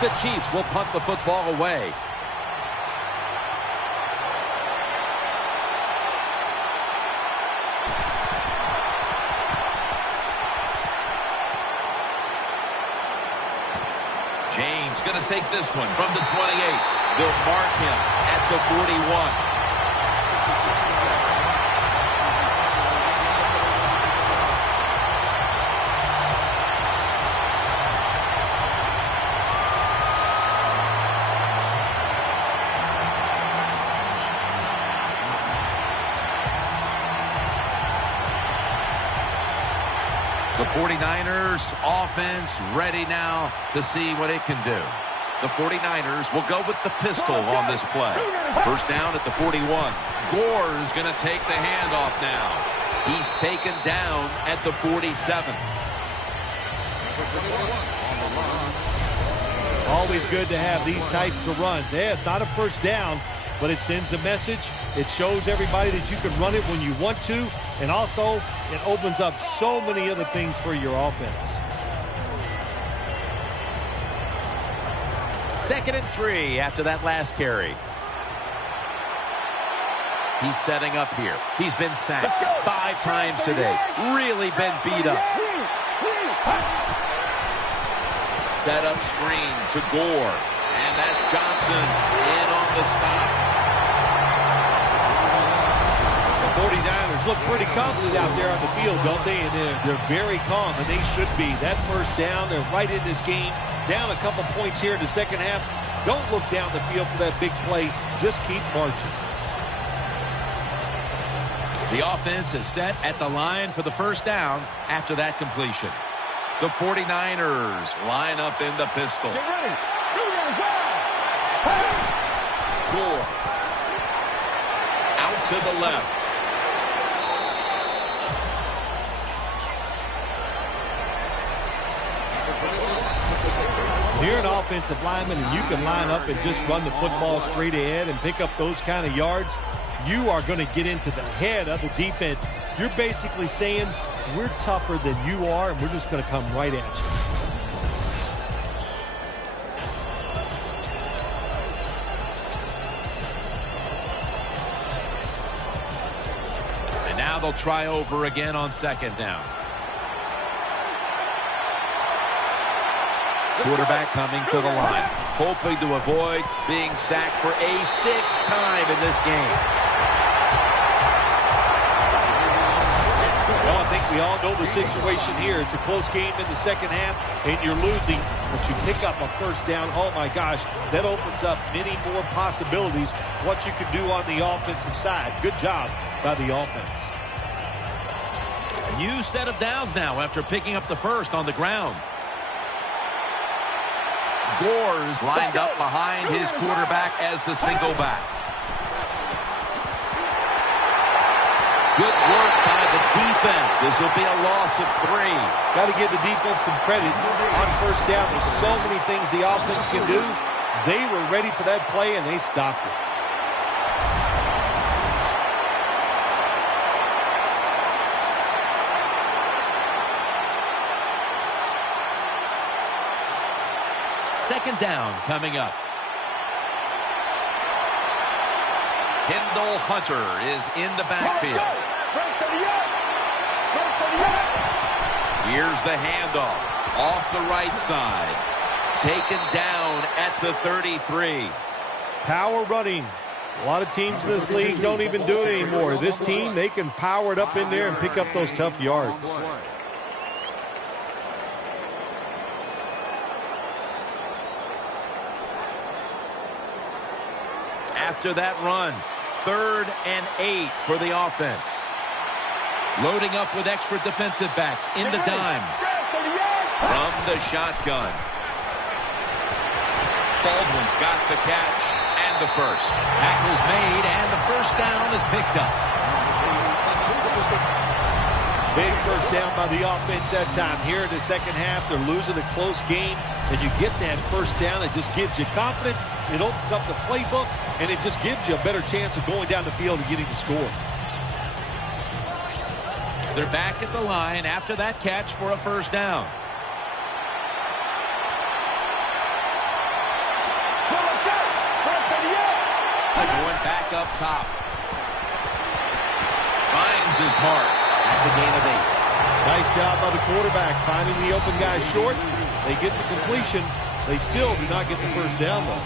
The Chiefs will punt the football away. James going to take this one from the 28. They'll mark him at the 41. The 49ers offense ready now to see what it can do. The 49ers will go with the pistol on this play. First down at the 41. Gore is going to take the handoff now. He's taken down at the 47. Always good to have these types of runs. Yeah, it's not a first down, but it sends a message. It shows everybody that you can run it when you want to, and also it opens up so many other things for your offense. 2nd and 3 after that last carry. He's setting up here. He's been sacked 5 times today. Really been beat up. Set up screen to Gore. And that's Johnson in on the stop. The 49ers look pretty confident out there on the field, don't they? And they're very calm, and they should be. That first down, they're right in this game. Down a couple points here in the second half. Don't look down the field for that big play. Just keep marching. The offense is set at the line for the first down after that completion. The 49ers line up in the pistol. Get ready. Gore. Out to the left. You're an offensive lineman and you can line up and just run the football straight ahead and pick up those kind of yards. You are going to get into the head of the defense. You're basically saying, we're tougher than you are, and we're just going to come right at you. And now they'll try over again on 2nd down. Quarterback coming to the line, hoping to avoid being sacked for a 6th time in this game. Well, I think we all know the situation here. It's a close game in the second half, and you're losing. But you pick up a first down, oh my gosh, that opens up many more possibilities what you can do on the offensive side. Good job by the offense. A new set of downs now after picking up the first on the ground. Gore's lined up behind his quarterback as the single back. Good work by the defense. This will be a loss of 3. Got to give the defense some credit on first down. There's so many things the offense can do. They were ready for that play, and they stopped it. Second down coming up. Kendall Hunter is in the backfield. Here's the handoff off the right side. Taken down at the 33. Power running. A lot of teams in this league don't even do it anymore. This team, they can power it up in there and pick up those tough yards. After that run, 3rd and 8 for the offense. Loading up with extra defensive backs in the dime. From the shotgun. Baldwin's got the catch and the first. Tackle's made, and the first down is picked up. Big first down by the offense that time. Here in the second half, they're losing a close game, and you get that first down. It just gives you confidence. It opens up the playbook, and it just gives you a better chance of going down the field and getting the score. They're back at the line after that catch for a first down. Going back up top. Finds his mark. That's a gain of 8. Nice job by the quarterbacks finding the open guy short. They get the completion. They still do not get the first down, though.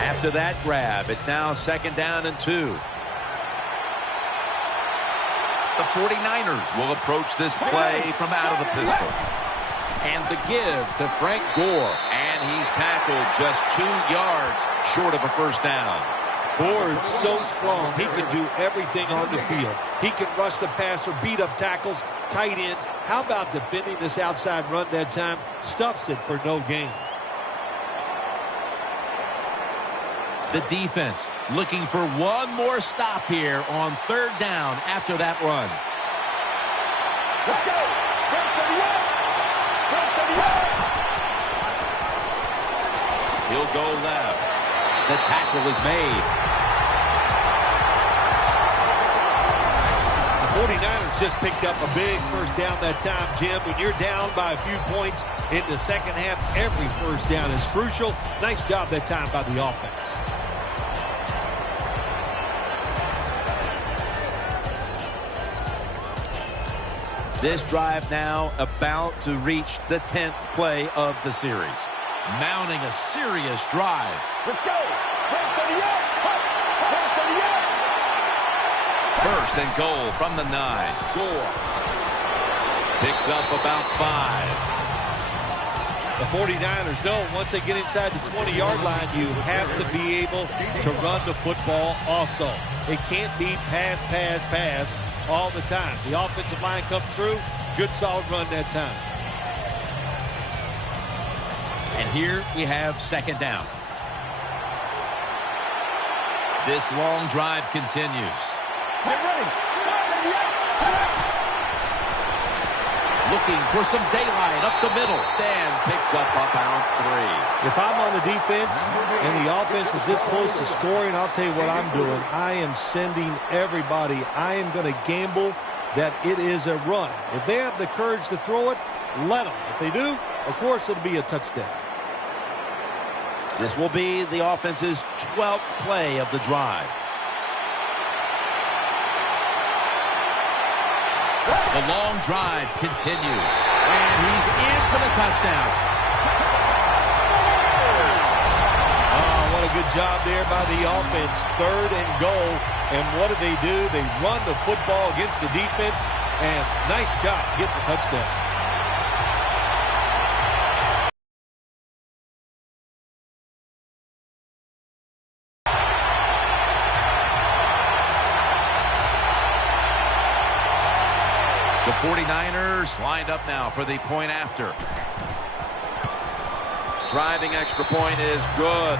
After that grab, it's now 2nd down and 2. The 49ers will approach this play from out of the pistol. And the give to Frank Gore. And he's tackled just 2 yards short of a first down. Ford's so strong, he can do everything on the field. He can rush the passer, beat up tackles, tight ends. How about defending this outside run that time? Stuffs it for no gain. The defense looking for one more stop here on third down after that run. Let's go. He'll go left. The tackle is made. The 49ers just picked up a big first down that time, Jim. When you're down by a few points in the second half, every first down is crucial. Nice job that time by the offense. This drive now about to reach the 10th play of the series. Mounting a serious drive. Let's go. First and goal from the 9. Gore picks up about 5. The 49ers know once they get inside the 20-yard line, you have to be able to run the football also. It can't be pass, pass, pass all the time. The offensive line comes through. Good, solid run that time. And here we have second down. This long drive continues. Looking for some daylight up the middle. Dan picks up about 3. If I'm on the defense and the offense is this close to scoring, I'll tell you what I'm doing. I am sending everybody. I am going to gamble that it is a run. If they have the courage to throw it, let them. If they do, of course, it'll be a touchdown. This will be the offense's 12th play of the drive. The long drive continues. And he's in for the touchdown. Oh, what a good job there by the offense. Third and goal. And what do? They run the football against the defense. And nice job getting the touchdown. The 49ers lined up now for the point after. Driving extra point is good.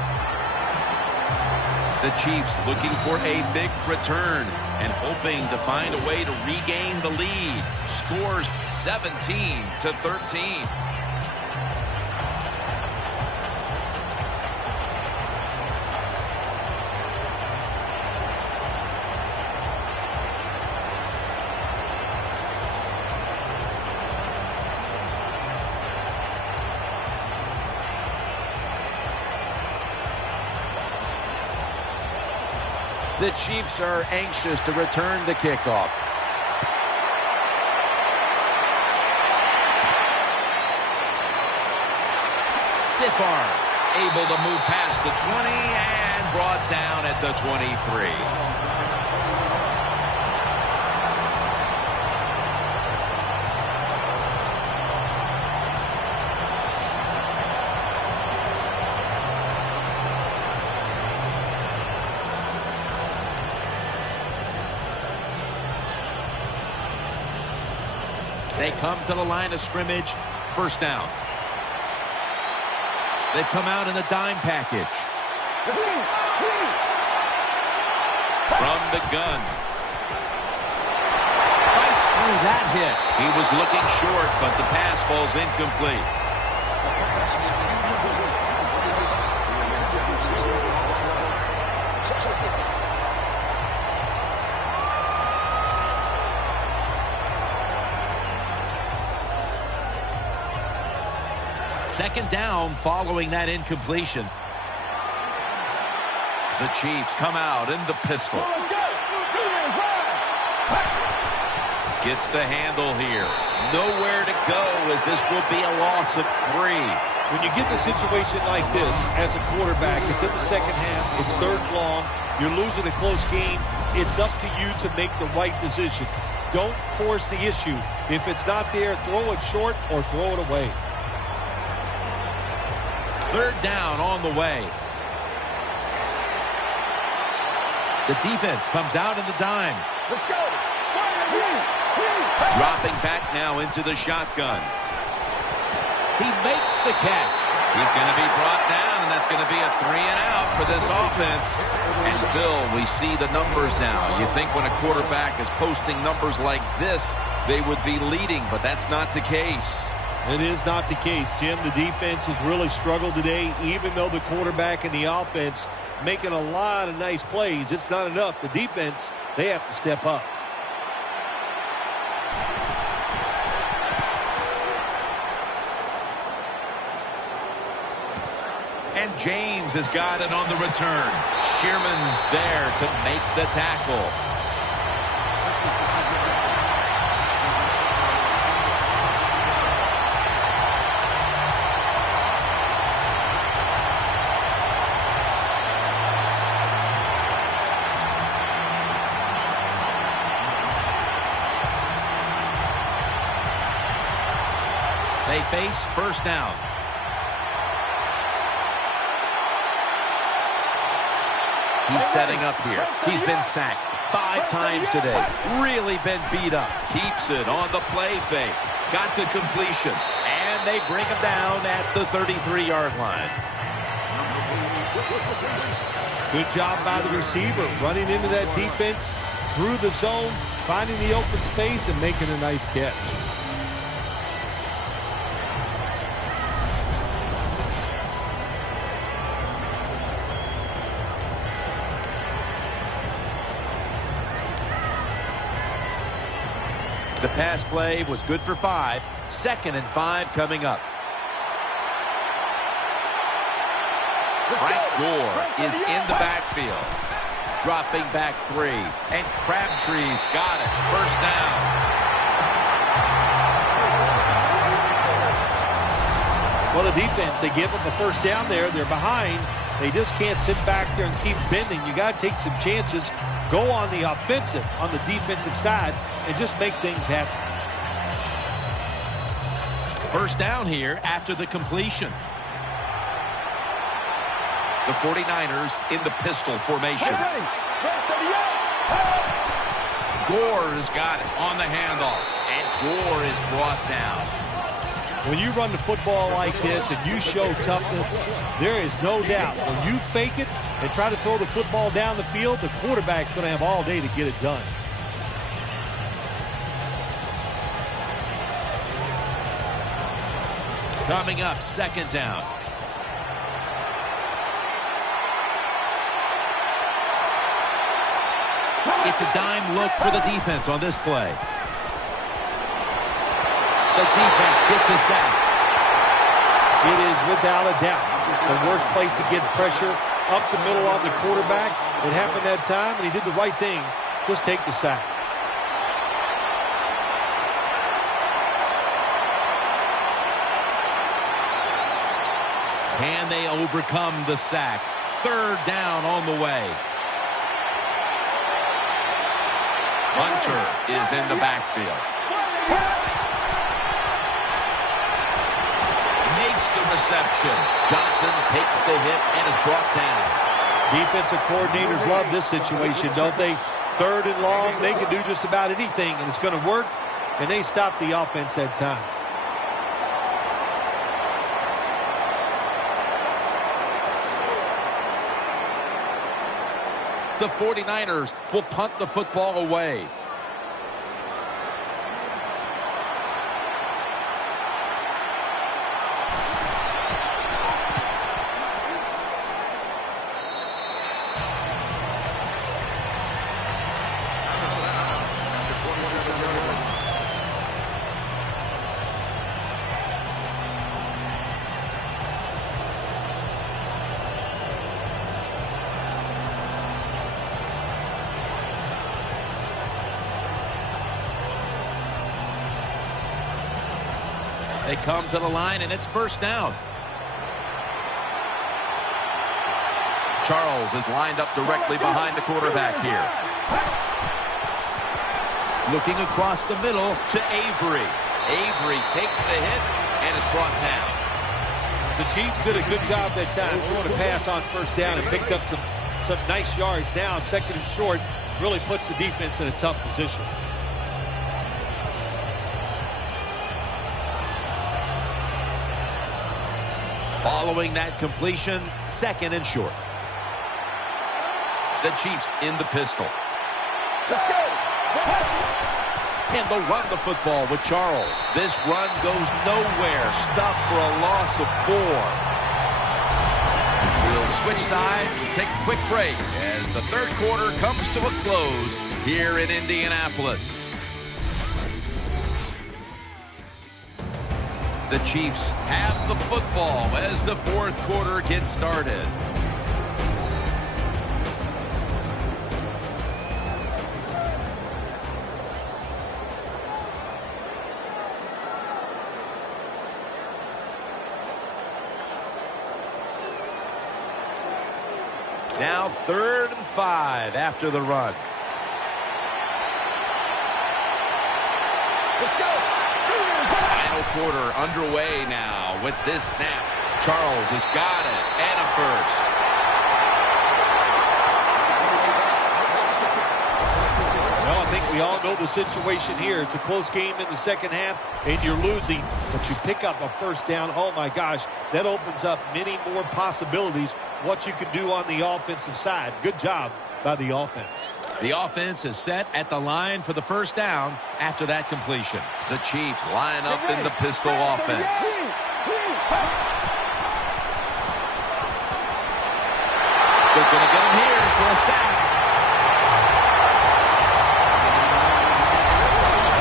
The Chiefs looking for a big return and hoping to find a way to regain the lead. Scores 17-13. The Chiefs are anxious to return the kickoff. Stiff arm, able to move past the 20 and brought down at the 23. They come to the line of scrimmage. First down. They've come out in the dime package. From the gun. Fights through that hit. He was looking short, but the pass falls incomplete. Second down following that incompletion. The Chiefs come out in the pistol. Gets the handle here. Nowhere to go as this will be a loss of 3. When you get in a situation like this as a quarterback, it's in the second half, it's third long, you're losing a close game, it's up to you to make the right decision. Don't force the issue. If it's not there, throw it short or throw it away. Third down on the way. The defense comes out in the dime. Let's go. Dropping back now into the shotgun. He makes the catch. He's going to be brought down, and that's going to be a 3-and-out for this offense. And, Bill, we see the numbers now. You think when a quarterback is posting numbers like this, they would be leading, but that's not the case. It is not the case, Jim. The defense has really struggled today, even though the quarterback and the offense making a lot of nice plays. It's not enough. The defense, they have to step up. And James has got it on the return. Shearman's there to make the tackle. They face first down. He's setting up here. He's been sacked 5 times today. Really been beat up. Keeps it on the play fake. Got the completion. And they bring him down at the 33-yard line. Good job by the receiver, running into that defense, through the zone, finding the open space, and making a nice catch. The pass play was good for 5. 2nd and 5 coming up. Frank Gore is in the backfield. Dropping back 3. And Crabtree's got it. First down. Well, the defense, they give them a first down there. They're behind. They just can't sit back there and keep bending. You got to take some chances. Go on the offensive, on the defensive side, and just make things happen. First down here after the completion. The 49ers in the pistol formation. Gore's got it on the handoff. And Gore is brought down. When you run the football like this and you show toughness, there is no doubt when you fake it and try to throw the football down the field, the quarterback's going to have all day to get it done. Coming up, 2nd down. It's a dime look for the defense on this play. The defense gets a sack. It is without a doubt the worst place to get pressure up the middle on the quarterback. It happened that time, and he did the right thing. Just take the sack. Can they overcome the sack? 3rd down on the way. Hunter is in the backfield. Makes the reception. Johnson takes the hit and is brought down. Defensive coordinators love this situation, don't they? 3rd and long, they can do just about anything, and it's going to work, and they stop the offense that time. The 49ers will punt the football away. They come to the line, and it's first down. Charles is lined up directly behind the quarterback here. Looking across the middle to Avery. Avery takes the hit and is brought down. The Chiefs did a good job that time. They want to pass on first down and picked up some some nice yards now. Second and short really puts the defense in a tough position. Following that completion, second and short. The Chiefs in the pistol. Let's go. And they'll run the football with Charles. This run goes nowhere. Stuffed for a loss of 4. We'll switch sides and take a quick break as the third quarter comes to a close here in Indianapolis. The Chiefs have the football as the fourth quarter gets started. Now 3rd and 5 after the run. Let's go. Final quarter underway now with this snap. Charles has got it, and a first. Well, I think we all know the situation here. It's a close game in the second half, and you're losing, but you pick up a first down. Oh, my gosh, that opens up many more possibilities what you can do on the offensive side. Good job by the offense. The offense is set at the line for the first down after that completion. The Chiefs line up in the pistol offense. They're going to get him here for a sack.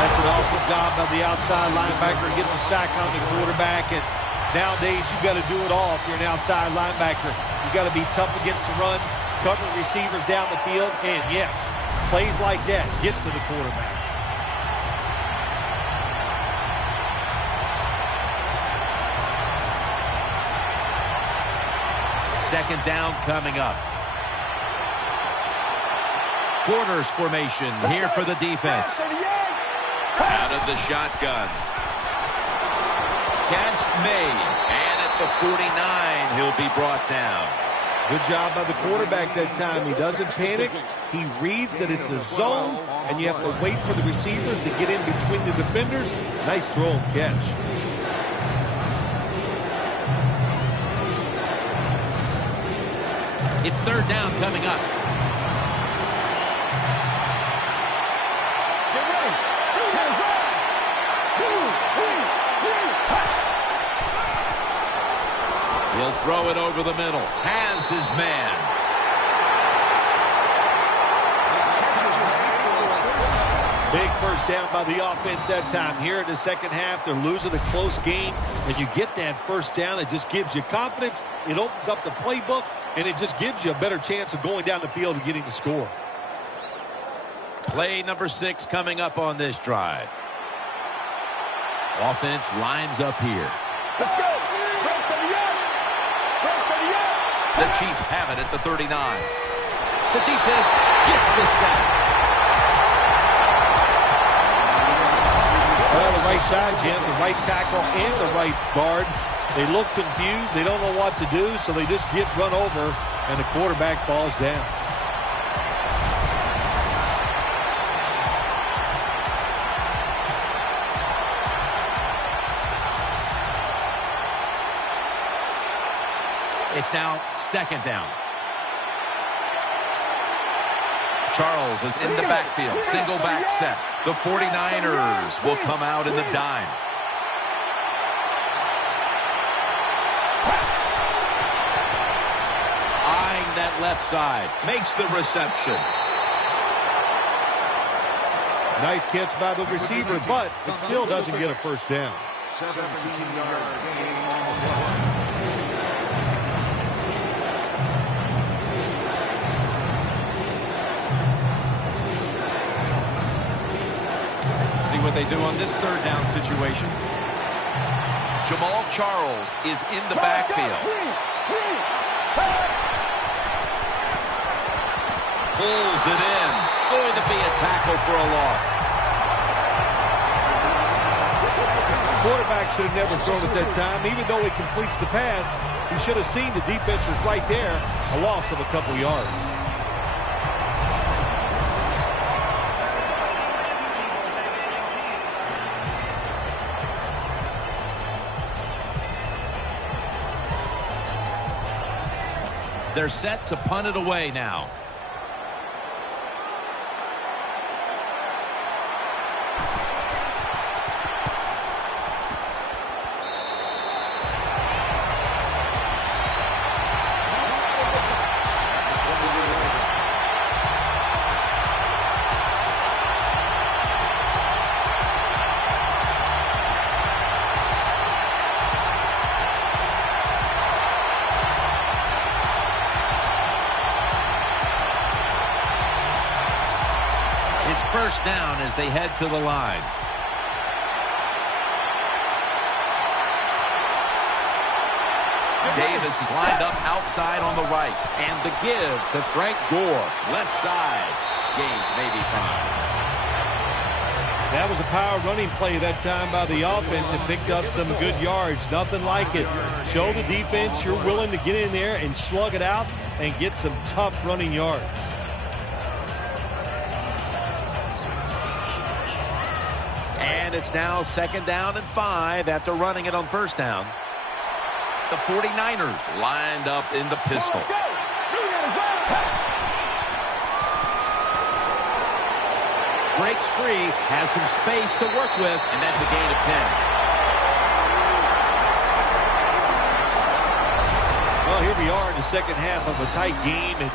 That's an awesome job by the outside linebacker. Gets a sack on the quarterback, and nowadays you've got to do it all if you're an outside linebacker. You've got to be tough against the run, cover receivers down the field, and yes, plays like that get to the quarterback. Second down coming up. Quarters formation here for the defense. Out of the shotgun. Catch made. And at the 49, he'll be brought down. Good job by the quarterback that time. He doesn't panic. He reads that it's a zone, and you have to wait for the receivers to get in between the defenders. Nice throw and catch. It's third down coming up. He'll throw it over the middle. Has his man. Big first down by the offense that time. Here in the second half, they're losing a close game, and you get that first down. It just gives you confidence. It opens up the playbook, and it just gives you a better chance of going down the field and getting the score. Play number 6 coming up on this drive. Offense lines up here. Let's go. The Chiefs have it at the 39. The defense gets the sack. Well, the right side, Jim, the right tackle and the right guard. They look confused. They don't know what to do, so they just get run over, and the quarterback falls down. It's now second down. Charles is in the backfield. Single back set. The 49ers will come out in the dime. Eyeing that left side. Makes the reception. Nice catch by the receiver, but it still doesn't get a first down. 17-yard gain. What they do on this third down situation. Jamal Charles is in the backfield. Pulls it in. Going to be a tackle for a loss. Quarterback should have never thrown at that time. Even though he completes the pass, he should have seen the defense was right there. A loss of a couple yards. They're set to punt it away now. First down as they head to the line. Davis is lined up outside on the right. And the give to Frank Gore. Left side. Gains maybe 5. That was a power running play that time by the offense and picked up some good yards. Nothing like it. Show the defense you're willing to get in there and slug it out and get some tough running yards. And it's now 2nd down and 5 after running it on first down. The 49ers lined up in the pistol. Breaks free, has some space to work with, and that's a gain of 10. Well, here we are in the second half of a tight game, and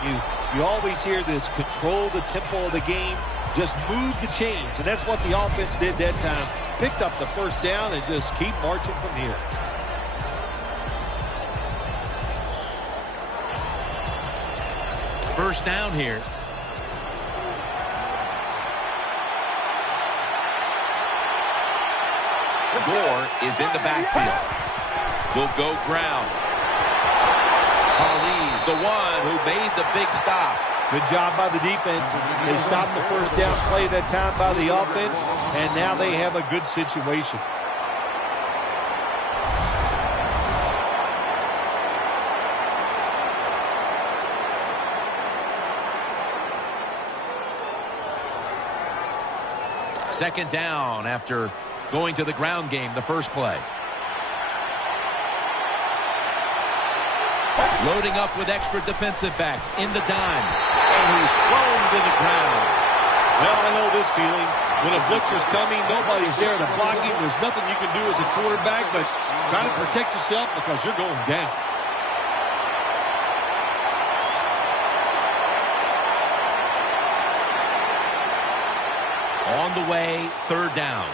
you always hear this: control the tempo of the game, just move the chains, and that's what the offense did that time. Picked up the first down and just keep marching from here. First down here. Gore is in the backfield. Will go ground. Harlee's the one who made the big stop. Good job by the defense. They stopped the first down play that time by the offense, and now they have a good situation. Second down after going to the ground game the first play. Loading up with extra defensive backs in the dime. And he's thrown to the ground. Well, I know this feeling. When a blitzer's coming, nobody's there to block him. There's nothing you can do as a quarterback but try to protect yourself because you're going down. On the way, third down.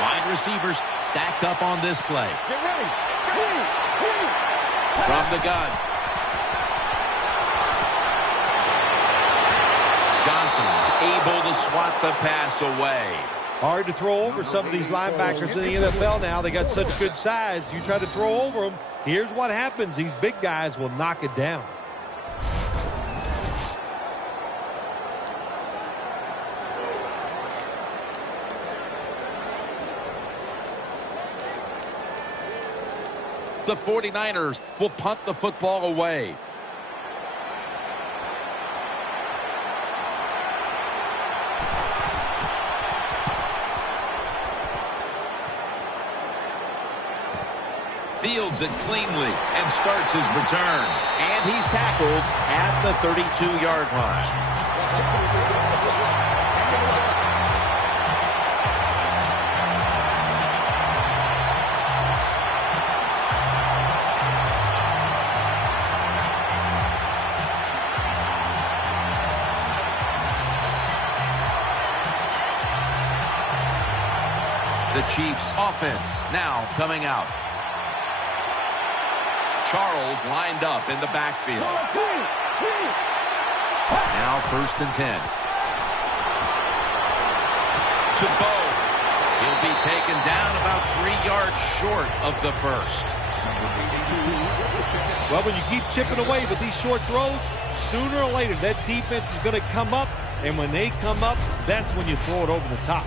Wide receivers stacked up on this play. Get ready. From the gun. Johnson's able to swat the pass away. Hard to throw over some of these linebackers in the NFL now. They got such good size. You try to throw over them, here's what happens. These big guys will knock it down. The 49ers will punt the football away. Fields it cleanly and starts his return. And he's tackled at the 32-yard line. The Chiefs offense now coming out. Charles lined up in the backfield. Now 1st and 10. To Bo. He'll be taken down about 3 yards short of the first. Well, when you keep chipping away with these short throws, sooner or later that defense is going to come up, and when they come up, that's when you throw it over the top.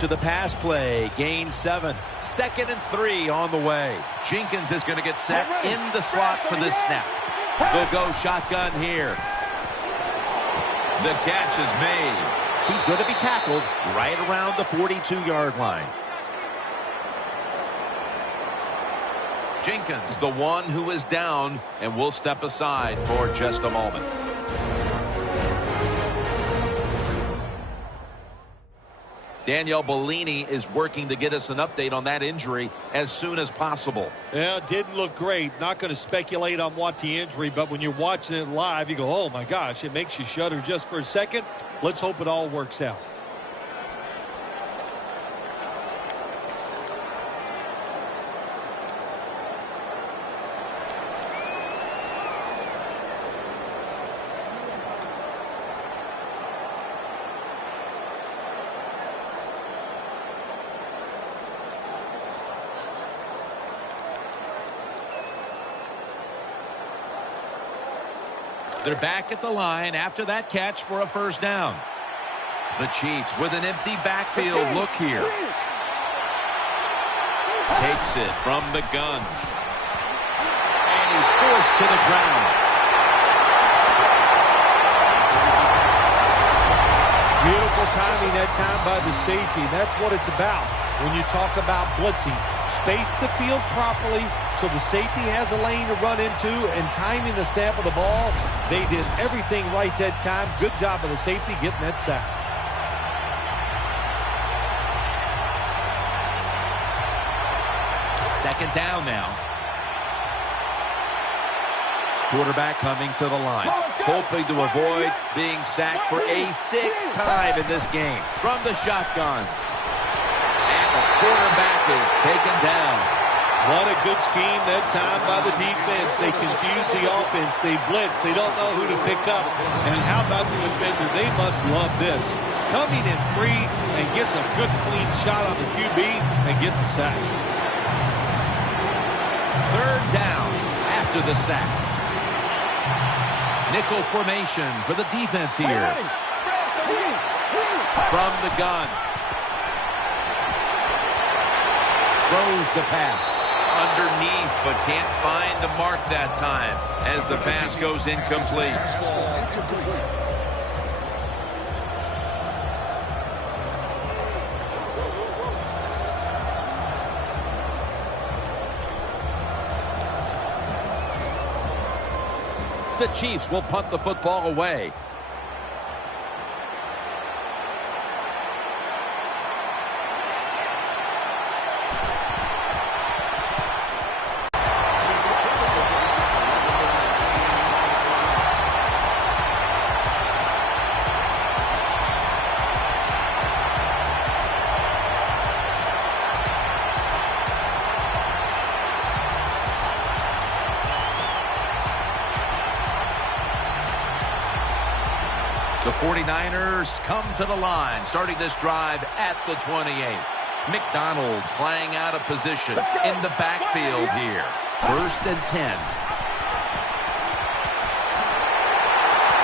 To the pass play, gain 7. 2nd and 3 on the way. Jenkins is going to get set in the slot for this snap. They'll go shotgun here. The catch is made. He's going to be tackled right around the 42-yard line. Jenkins, the one who is down, and will step aside for just a moment. Danielle Bellini is working to get us an update on that injury as soon as possible. Yeah, it didn't look great. Not going to speculate on what the injury, but when you're watching it live, you go, oh my gosh, it makes you shudder just for a second. Let's hope it all works out. They're back at the line after that catch for a first down. The Chiefs with an empty backfield look here. Takes it from the gun. And he's forced to the ground. Beautiful timing that time by the safety. That's what it's about when you talk about blitzing. Space the field properly so the safety has a lane to run into, and timing the snap of the ball. They did everything right that time. Good job of the safety getting that sack. Second down now. Quarterback coming to the line, hoping to avoid being sacked for a sixth time in this game. From the shotgun. And the quarterback is taken down. What a good scheme that time by the defense. They confuse the offense. They blitz. They don't know who to pick up. And how about the defender? They must love this. Coming in free and gets a good clean shot on the QB and gets a sack. Third down after the sack. Nickel formation for the defense here. From the gun. Throws the pass. Underneath, but can't find the mark that time as the pass goes incomplete. The Chiefs will punt the football away. The 49ers come to the line, starting this drive at the 28. McDonald's playing out of position in the backfield here. First and 10.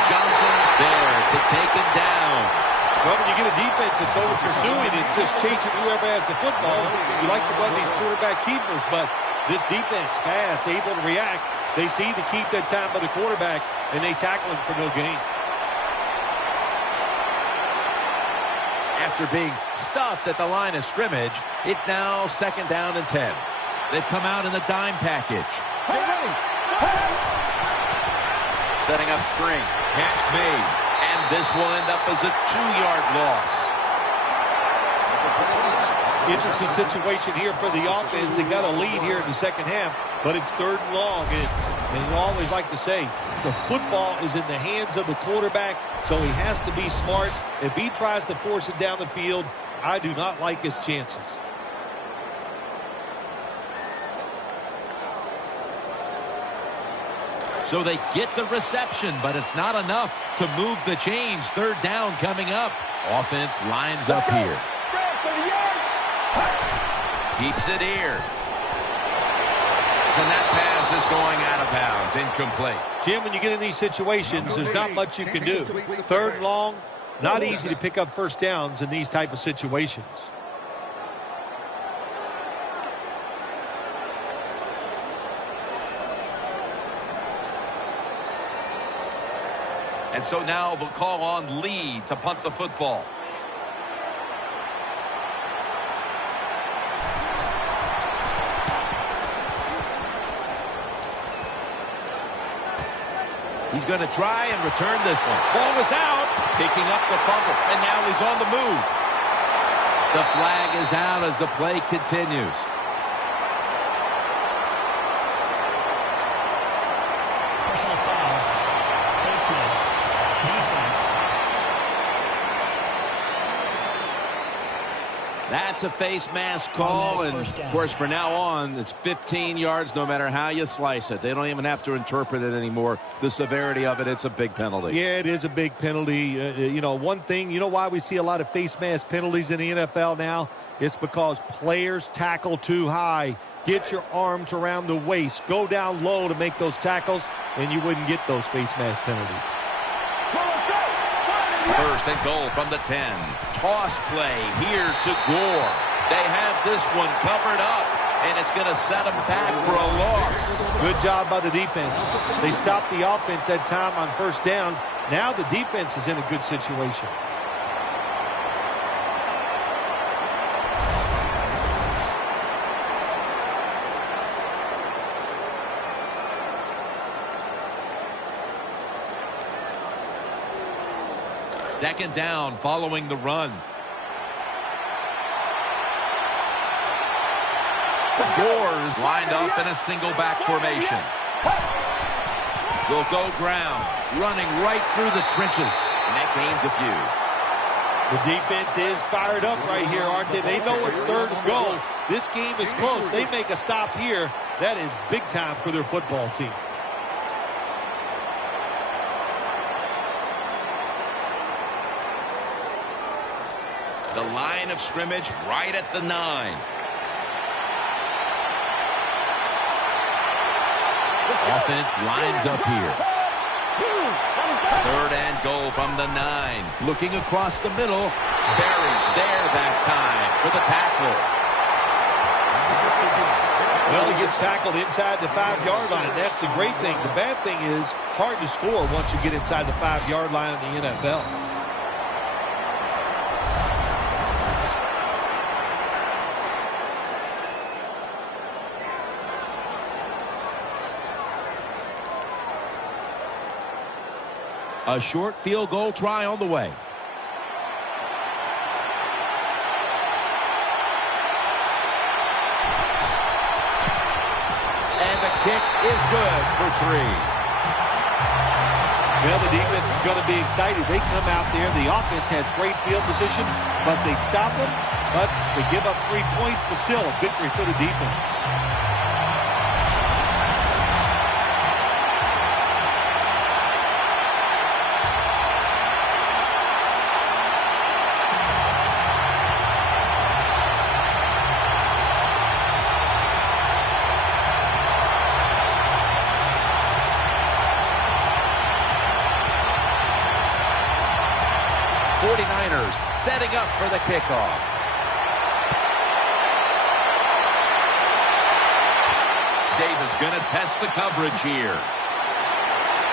Johnson's there to take him down. Well, when you get a defense that's over pursuing and just chasing whoever has the football, you like to run these quarterback keepers, but this defense fast, able to react. They see to keep that time by the quarterback, and they tackle him for no gain. After being stuffed at the line of scrimmage, it's now second down and 10. They've come out in the dime package. Setting up screen. Catch made. And this will end up as a 2-yard loss. Interesting situation here for the offense. They got a lead here in the second half, but it's third and long. And you always like to say, the football is in the hands of the quarterback, so he has to be smart. If he tries to force it down the field, I do not like his chances. So they get the reception, but it's not enough to move the chains. Third down coming up. Offense lines up here. Keeps it here. And that pass is going out of bounds. Incomplete. Jim, when you get in these situations, there's not much you can do. Third and long, not easy to pick up first downs in these type of situations. And so now they'll call on Lee to punt the football. He's going to try and return this one. Ball is out. Picking up the fumble. And now he's on the move. The flag is out as the play continues. Personal foul. Face mask. Defense. That's a face mask call, and of course for now on it's 15 yards no matter how you slice it. They don't even have to interpret it anymore. The severity of it, it's a big penalty. Yeah, it is a big penalty. One thing, why we see a lot of face mask penalties in the NFL now? It's because players tackle too high. Get your arms around the waist. Go down low to make those tackles, and you wouldn't get those face mask penalties. First and goal from the 10. Toss play here to Gore. They have this one covered up, and it's going to set them back for a loss. Good job by the defense. They stopped the offense that time on first down. Now the defense is in a good situation. Second down following the run. Gore's lined up in a single back formation. Will go ground, running right through the trenches. And that gains a few. The defense is fired up right here, aren't they? They know it's third and goal. This game is close. They make a stop here. That is big time for their football team. The line of scrimmage right at the 9. Offense lines up here. Third and goal from the 9. Looking across the middle. Berry's there that time for the tackle. Well, he gets tackled inside the 5-yard line. That's the great thing. The bad thing is hard to score once you get inside the 5-yard line in the NFL. A short field goal try on the way. And the kick is good for 3. Well, the defense is going to be excited. They come out there. The offense has great field position, but they stop them. But they give up 3 points, but still a victory for the defense. Setting up for the kickoff. Davis going to test the coverage here.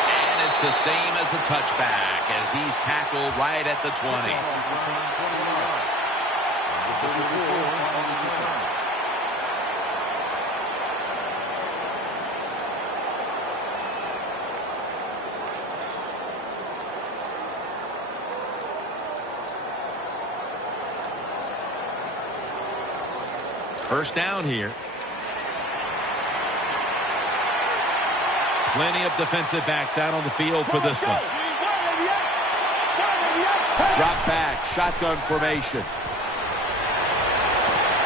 And it's the same as a touchback as he's tackled right at the 20. First down here. Plenty of defensive backs out on the field for this one. Drop back, shotgun formation.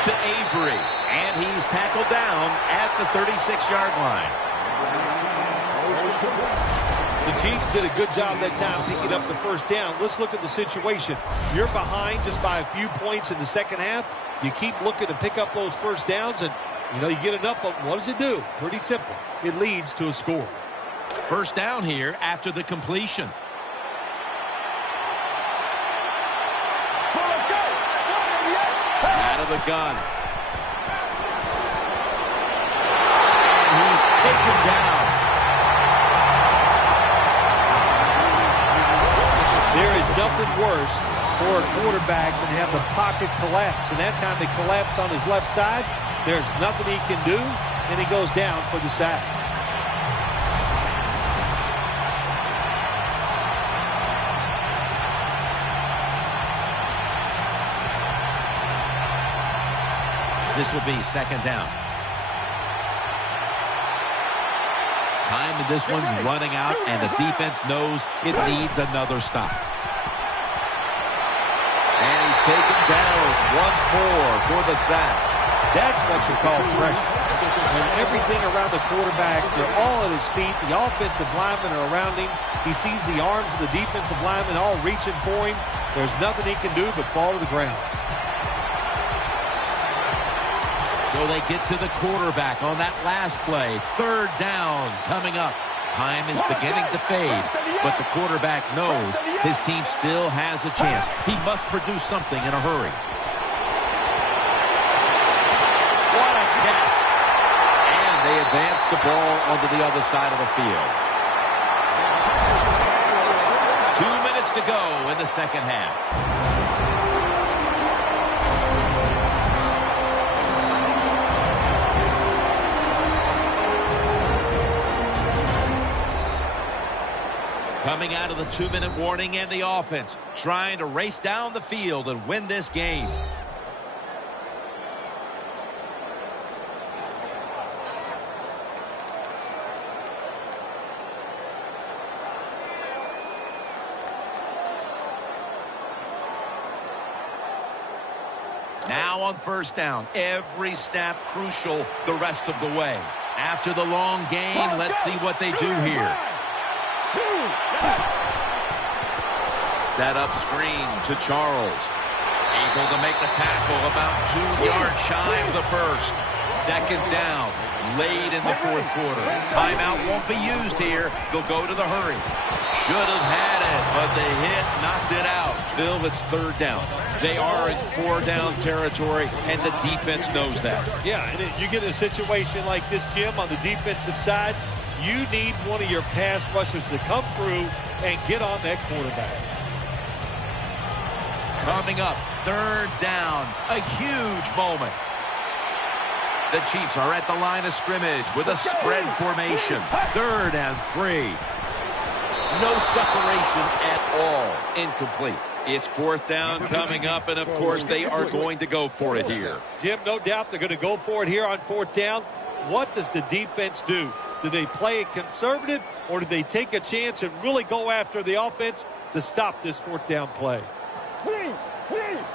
To Avery. And he's tackled down at the 36-yard line. The Chiefs did a good job that time picking up the first down. Let's look at the situation. You're behind just by a few points in the second half. You keep looking to pick up those first downs, and, you get enough of them. What does it do? Pretty simple. It leads to a score. First down here after the completion. Out of the gun. And he's taken down. There is nothing worse for a quarterback than have the pocket collapse. And that time it collapsed on his left side. There's nothing he can do, and he goes down for the sack. This will be second down. Time in this one's running out, and the defense knows it needs another stop. And he's taken down once more for the sack. That's what you call pressure. When everything around the quarterback, they're all at his feet. The offensive linemen are around him. He sees the arms of the defensive linemen all reaching for him. There's nothing he can do but fall to the ground. So they get to the quarterback on that last play. Third down coming up. Time is beginning to fade, but the quarterback knows his team still has a chance. He must produce something in a hurry. What a catch! And they advance the ball onto the other side of the field. 2 minutes to go in the second half. Coming out of the 2-minute warning, and the offense trying to race down the field and win this game. Now on first down, every snap crucial the rest of the way. After the long gain, let's see what they do here. Set up screen to Charles. Able to make the tackle about 2 yards shy of the first. Second down, late in the fourth quarter. Timeout won't be used here. They'll go to the hurry. Should have had it, but the hit knocked it out. Phil, it's third down. They are in 4-down territory, and the defense knows that. Yeah, and you get a situation like this, Jim, on the defensive side. You need one of your pass rushers to come through and get on that quarterback. Coming up, third down, a huge moment. The Chiefs are at the line of scrimmage with a spread formation. 3rd and 3. No separation at all. Incomplete. It's 4th down coming up, and of course they are going to go for it here. Jim, no doubt they're going to go for it here on 4th down. What does the defense do? Do they play it conservative, or do they take a chance and really go after the offense to stop this 4th down play?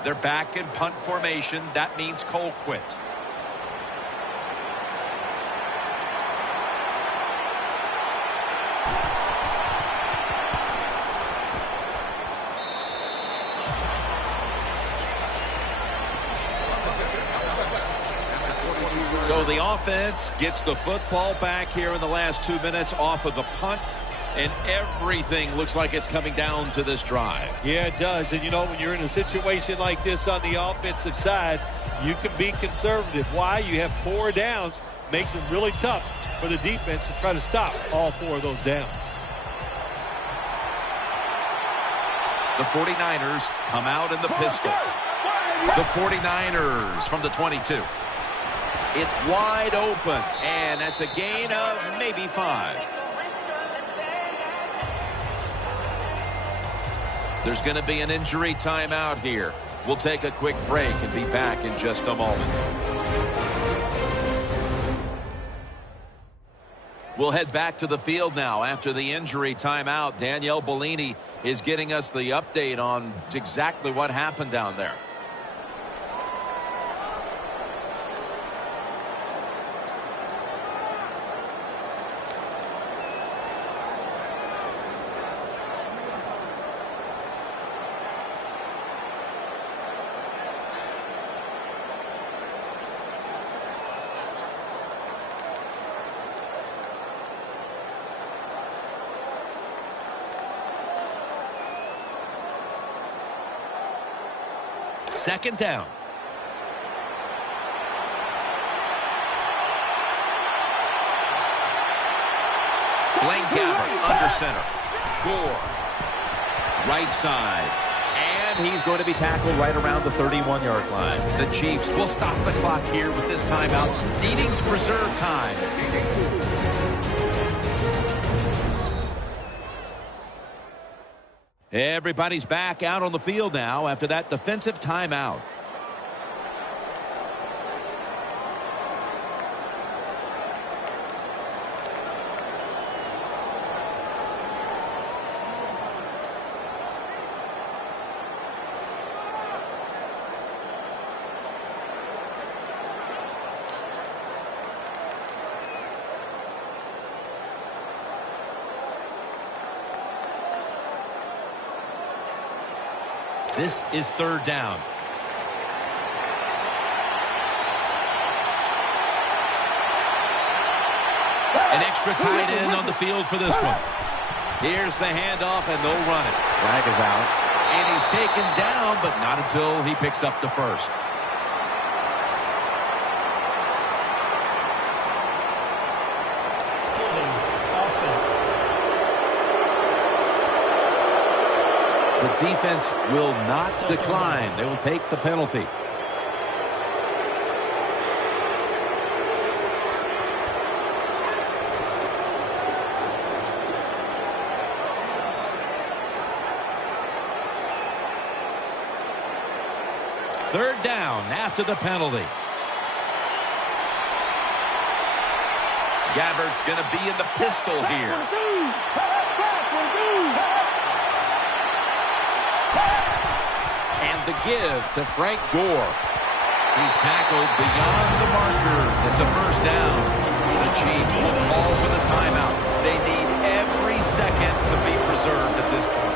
They're back in punt formation. That means Colquitt. So the offense gets the football back here in the last 2 minutes off of the punt, and everything looks like it's coming down to this drive. Yeah, it does. And, you know, when you're in a situation like this on the offensive side, you can be conservative. Why? You have 4 downs. Makes it really tough for the defense to try to stop all 4 of those downs. The 49ers come out in the pistol. The 49ers from the 22. It's wide open, and that's a gain of maybe 5. There's going to be an injury timeout here. We'll take a quick break and be back in just a moment. We'll head back to the field now after the injury timeout. Danielle Bellini is getting us the update on exactly what happened down there. Second down. Blaine Gabbert under center. Gore. Right side. And he's going to be tackled right around the 31-yard line. The Chiefs will stop the clock here with this timeout, needing to preserve time. Everybody's back out on the field now after that defensive timeout. This is third down. An extra tight end on the field for this one. Here's the handoff, and they'll run it. Flag is out. And he's taken down, but not until he picks up the first. Holding offense. The defense will not decline. They will take the penalty. Third down after the penalty. Gabbard's going to be in the pistol here. And the give to Frank Gore. He's tackled beyond the markers. It's a first down. The Chiefs will call for the timeout. They need every second to be preserved at this point.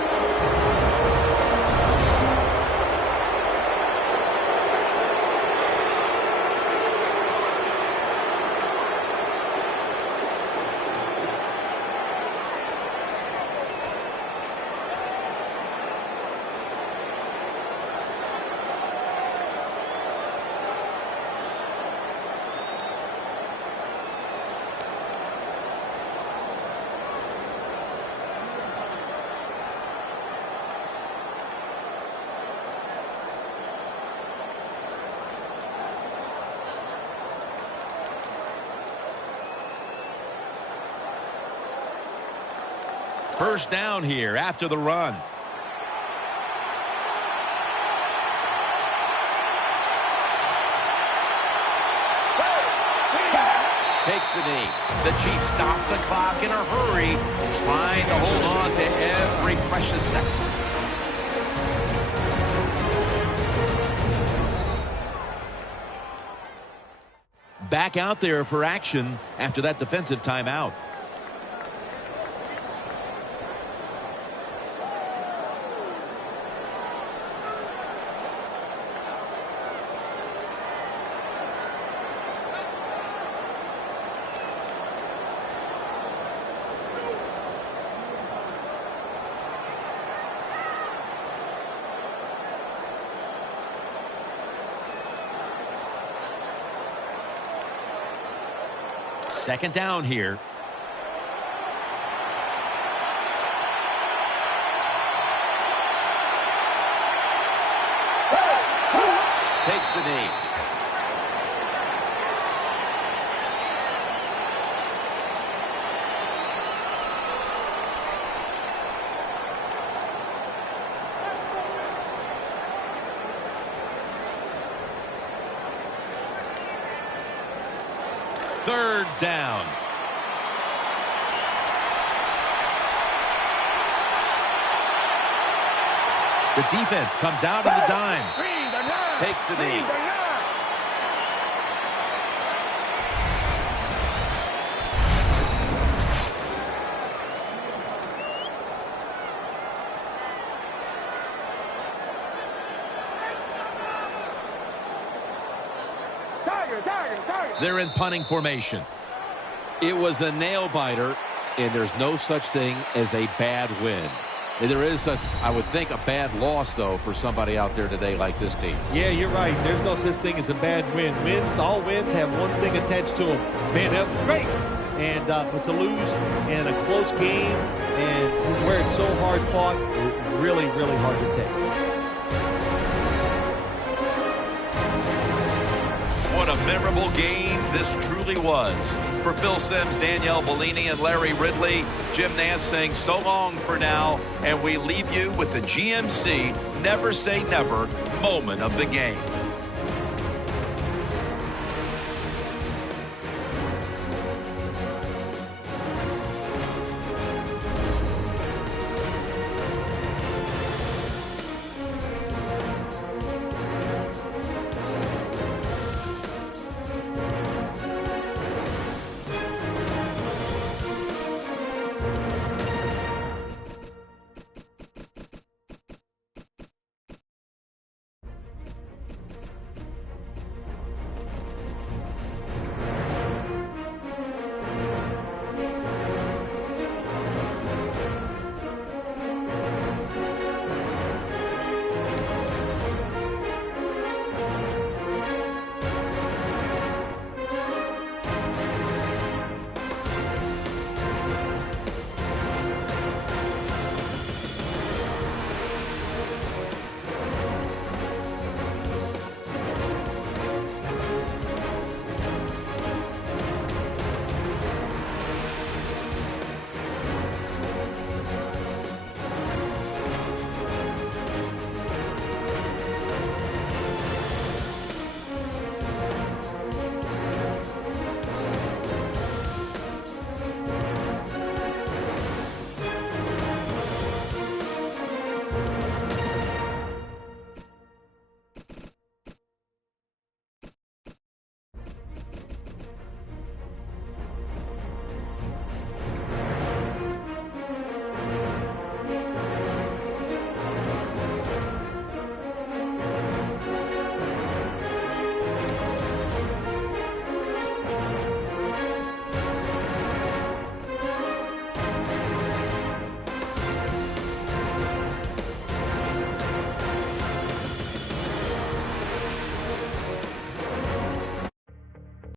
First down here after the run. Takes the knee. The Chiefs stop the clock in a hurry, trying to hold on to every precious second. Back out there for action after that defensive timeout. Second down here. Takes the knee. Third down. The defense comes out of the dime. Takes the knee. They're in punting formation. It was a nail-biter, and there's no such thing as a bad win. There is such, I would think, a bad loss, though, for somebody out there today like this team. Yeah, you're right. There's no such thing as a bad win. All wins have one thing attached to them. Man, that was great. And but to lose in a close game and where it's so hard fought, really, really hard to take. What a memorable game this truly was. For Phil Simms, Danielle Bellini, and Larry Ridley, Jim Nantz saying so long for now, and we leave you with the GMC Never Say Never moment of the game.